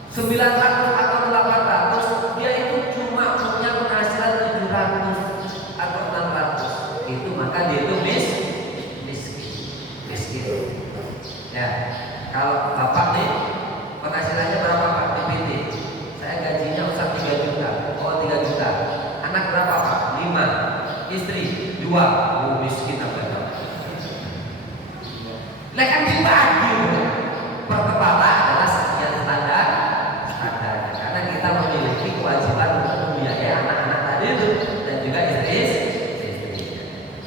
900 atau 800, dia itu cuma punya penghasilan 700 atau 600. Itu maka dia itu miskin. Ya, kalau bapak nih penghasilannya berapa Pak di PT? Saya gajinya usah 3 juta. Oh 3 juta. Anak berapa Pak? 5. Istri 2. Oh miskin apa itu? Lah kan dibagi. Per kepala adalah sekian standar. Karena kita memiliki kewajiban untuk membiayai anak-anak tadi itu dan juga istri.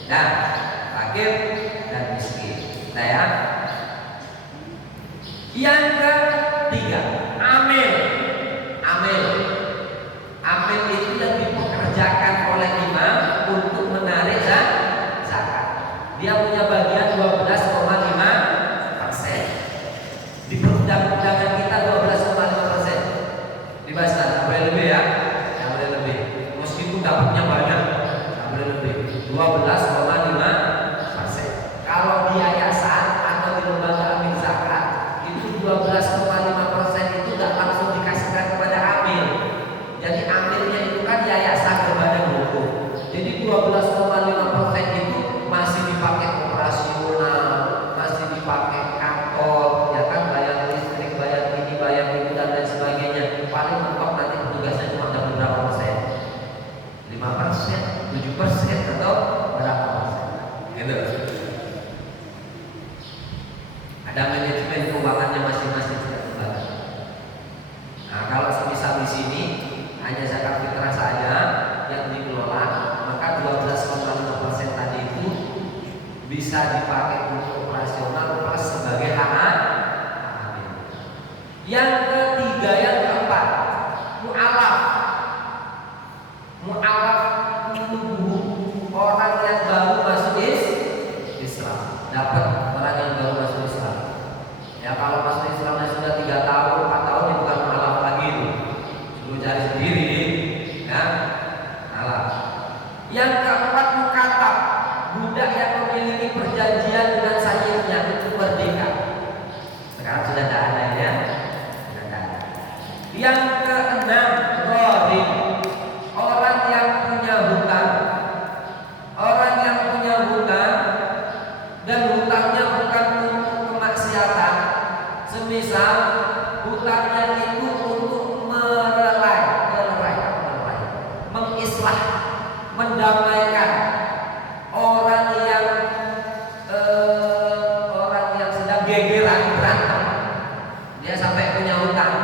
Nah, fakir dan miskin. Nah ya. Yang ketiga, amil itu yang dipekerjakan oleh imam untuk menarik zakat. Dia punya bagian 12,5%. Di perundang-undangan kita 12,5%. Dibahas, tak boleh lebih ya, tak boleh lebih. Meskipun dapatnya banyak, tak boleh lebih. 12,5%. Kalau di yayasan atau di lembaga amil zakat 12,5% itu tidak langsung dikasihkan kepada amil. Jadi amilnya itu kan yayasan berbadan hukum. Jadi 12,5% itu masih dipakai operasional, masih dipakai kantor, ya kan, bayar listrik, bayar ini, bayar itu dan lain sebagainya. Paling mentok nanti petugasnya cuma dapat berapa persen? 5%, 7% atau berapa persen? Gitu. Ada manajemen keuangannya masing-masing setiap lembaga. Nah, kalau semisal di sini hanya zakat fitrah saja yang dikelola, maka 12,5% tadi itu bisa dipakai untuk operasional plus sebagai hak. Yang ketiga, yang keempat, mu'alaf itu orang yang baru masuk Islam, dapat orang yang baru masuk Islam. Ya kalau masuk Islamnya sudah 3 tahun, 4 tahun itu bukan mu'alaf lagi itu, suruh cari sendiri, ya. Mu'alaf. Yang keempat, mukatab, budak yang memiliki perjanjian dengan sayyidnya itu merdeka. Sekarang sudah tidak ada ya, sudah tidak Yang keenam, gharim. Orang yang punya hutang. Orang yang punya hutang dan hutangnya bukan untuk kemaksiatan. Semisal hutangnya itu untuk mengislah, mendamaikan orang yang sedang gegeran berantem. Dia sampai punya hutang,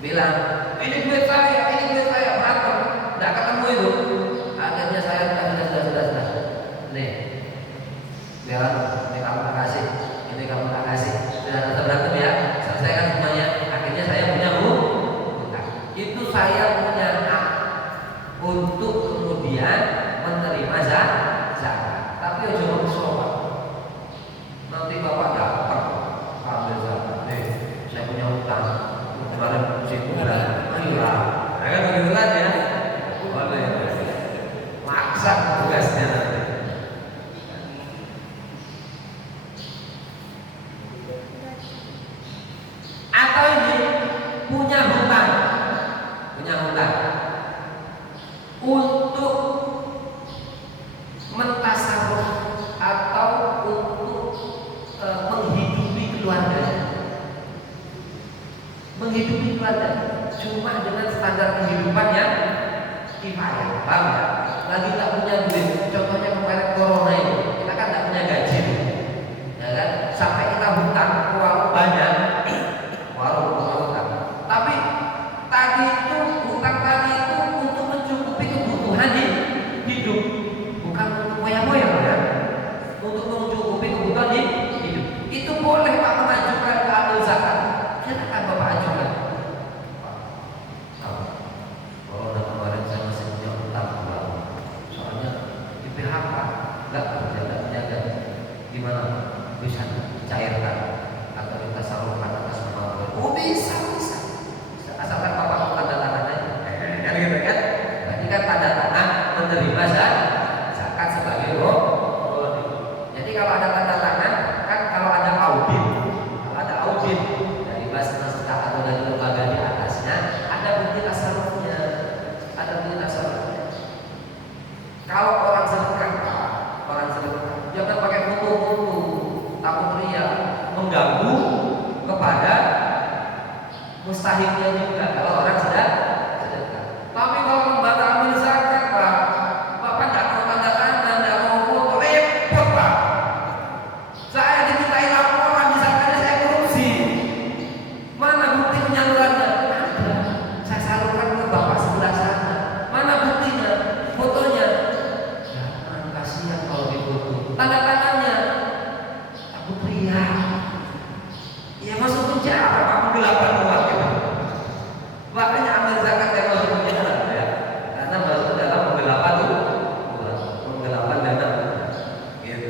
bilang ini duit saya berantem, tidak ketemu itu. Akhirnya saya sudah. Nih, biar ini kamu tak kasih, ini kamu tak kasih. Sudah tetap berantem ya, selesaikan semuanya. Akhirnya saya punya hutang. Itu saya punya hak untuk kemudian menerima zakat. Tapi jangan sobat. Nanti bapak dapat ambil zakat. Nih, saya punya hutang. Kemarin situ berapa? Ayolah, kan begitu kan ya? Boleh. Maksa tugasnya nanti. Atau ini punya hutang untuk mentasarruf atau untuk menghidupi keluarga, cuma dengan standar kehidupan yang kifayah, paham ya? Lagi tak punya duit, contohnya kemarin corona ini, kita kan tak punya gaji, ya kan? Sampai kita hutang ke warung banyak, tapi tadi itu hutang untuk mencukupi kebutuhan hidup, bukan untuk moya-moya ya, untuk mencukupi kebutuhan hidup. Itu boleh Pak mengajukan ke amil zakat. Silakan Bapak ajukan. Corona kemarin saya masih punya hutang, soalnya di PHK nggak terjaga. Gimana? Bisa cairkan atau kita salurkan atas nama Allah. Oh bisa. Asalkan Bapak tanda tangannya, kan gitu kan? Berarti kan tanda tangan menerima zakat sebagai roh. Jadi kalau ada tanda tangan, kan kalau ada audit dari Basnas atau dari lembaga di atasnya, ada bukti tasarrufnya. Kalau orang sedekah, jangan pakai foto-foto, takut ria, mengganggu kepada mustahiknya juga kalau orang sedekah. Tapi kalau lembaga amil zakat Pak, Bapak tidak mau tanda tangan, tidak mau foto, repot Pak. Saya dimintai laporan, misalkan saya korupsi. Mana bukti penyalurannya? Ada. Saya salurkan ke Bapak sebelah sana. Mana buktinya? Fotonya? Jangan, kasihan kalau difoto. Tanda tangannya? Takut ria. Ya masuk penjara Pak, penggelapan uang gitu. Makanya ambil zakat yang masuk penjara ya, karena masuk dalam penggelapan dana gitu.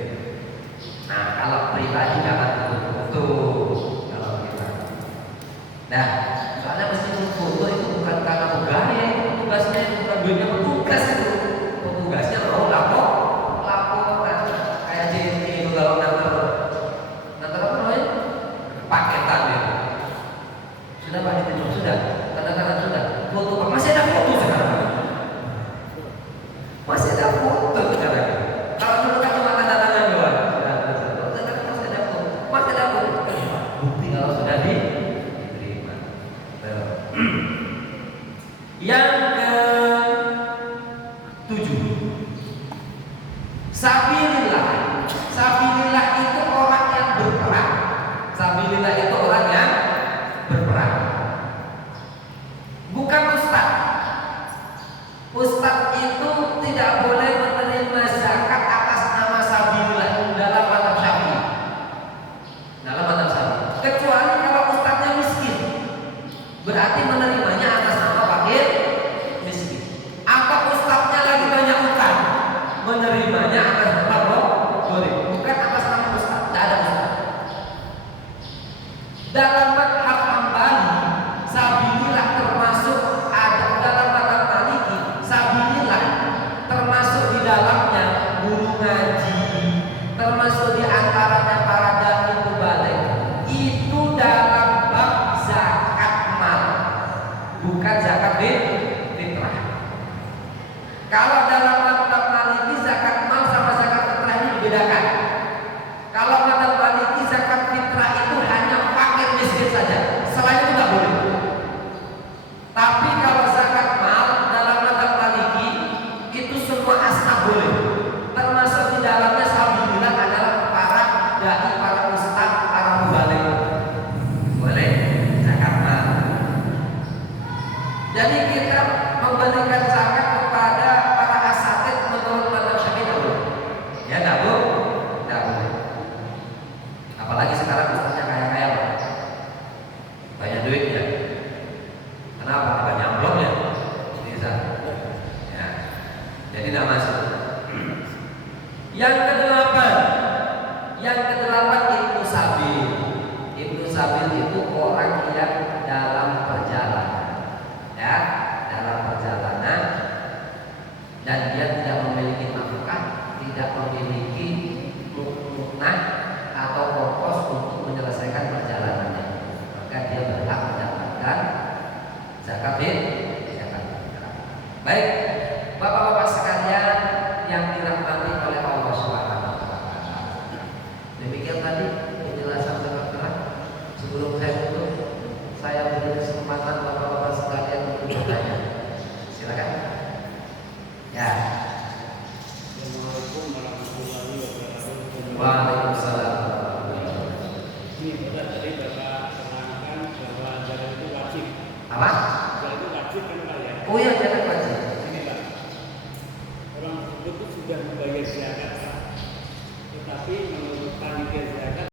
Nah kalau pribadi jangan foto kalau kita. Nah soalnya meskipun foto itu bukan karena pegawai, tugasnya bukan duitnya petugas itu. Petugasnya mau laporan kayak JNE itu kalau nanti apa namanya? Paketan ya. Sudah Pak ditunjuk, sudah tanda tangan sudah, foto Pak, masih ada foto sekarang, masih ada foto sekarang. Kalau dulu kan cuma tanda tangan doang, masih ada foto, bukti kalau sudah diterima. Jadi kita memberikan zakat kepada para asatid menurut mazhab Syafi'i. Ya enggak, Bu? Enggak boleh. Apalagi sekarang ustaznya kaya-kaya, Pak. Banyak duitnya. Kenapa? Banyak amplopnya. Bisa. Ya. Jadi tidak masuk. Yang kedelapan Ibnu Sabil. Ibnu Sabil itu orang yang dalam perjalanan, ya, dalam perjalanan, dan dia tidak memiliki nafkah, tidak memiliki muknah atau pokos untuk menyelesaikan perjalanannya, maka dia berhak mendapatkan zakat fitrah. Baik, bapak-bapak sekalian yang dirahmati oleh Allah Subhanahu wa taala. Demikian tadi penjelasan zakat. Sebelum saya tutup, saya beri kesempatan bapak-bapak sekalian untuk bertanya. Silakan. Ya. Assalamualaikum warahmatullahi wabarakatuh. Waalaikumsalam. Ini benar tadi Bapak terangkan bahwa zakat itu wajib. Apa? Zakat itu wajib kan Pak ya? Oh iya, zakat wajib. Ini Pak, orang tersebut itu sudah membayar zakat Pak, tetapi menurut panitia zakat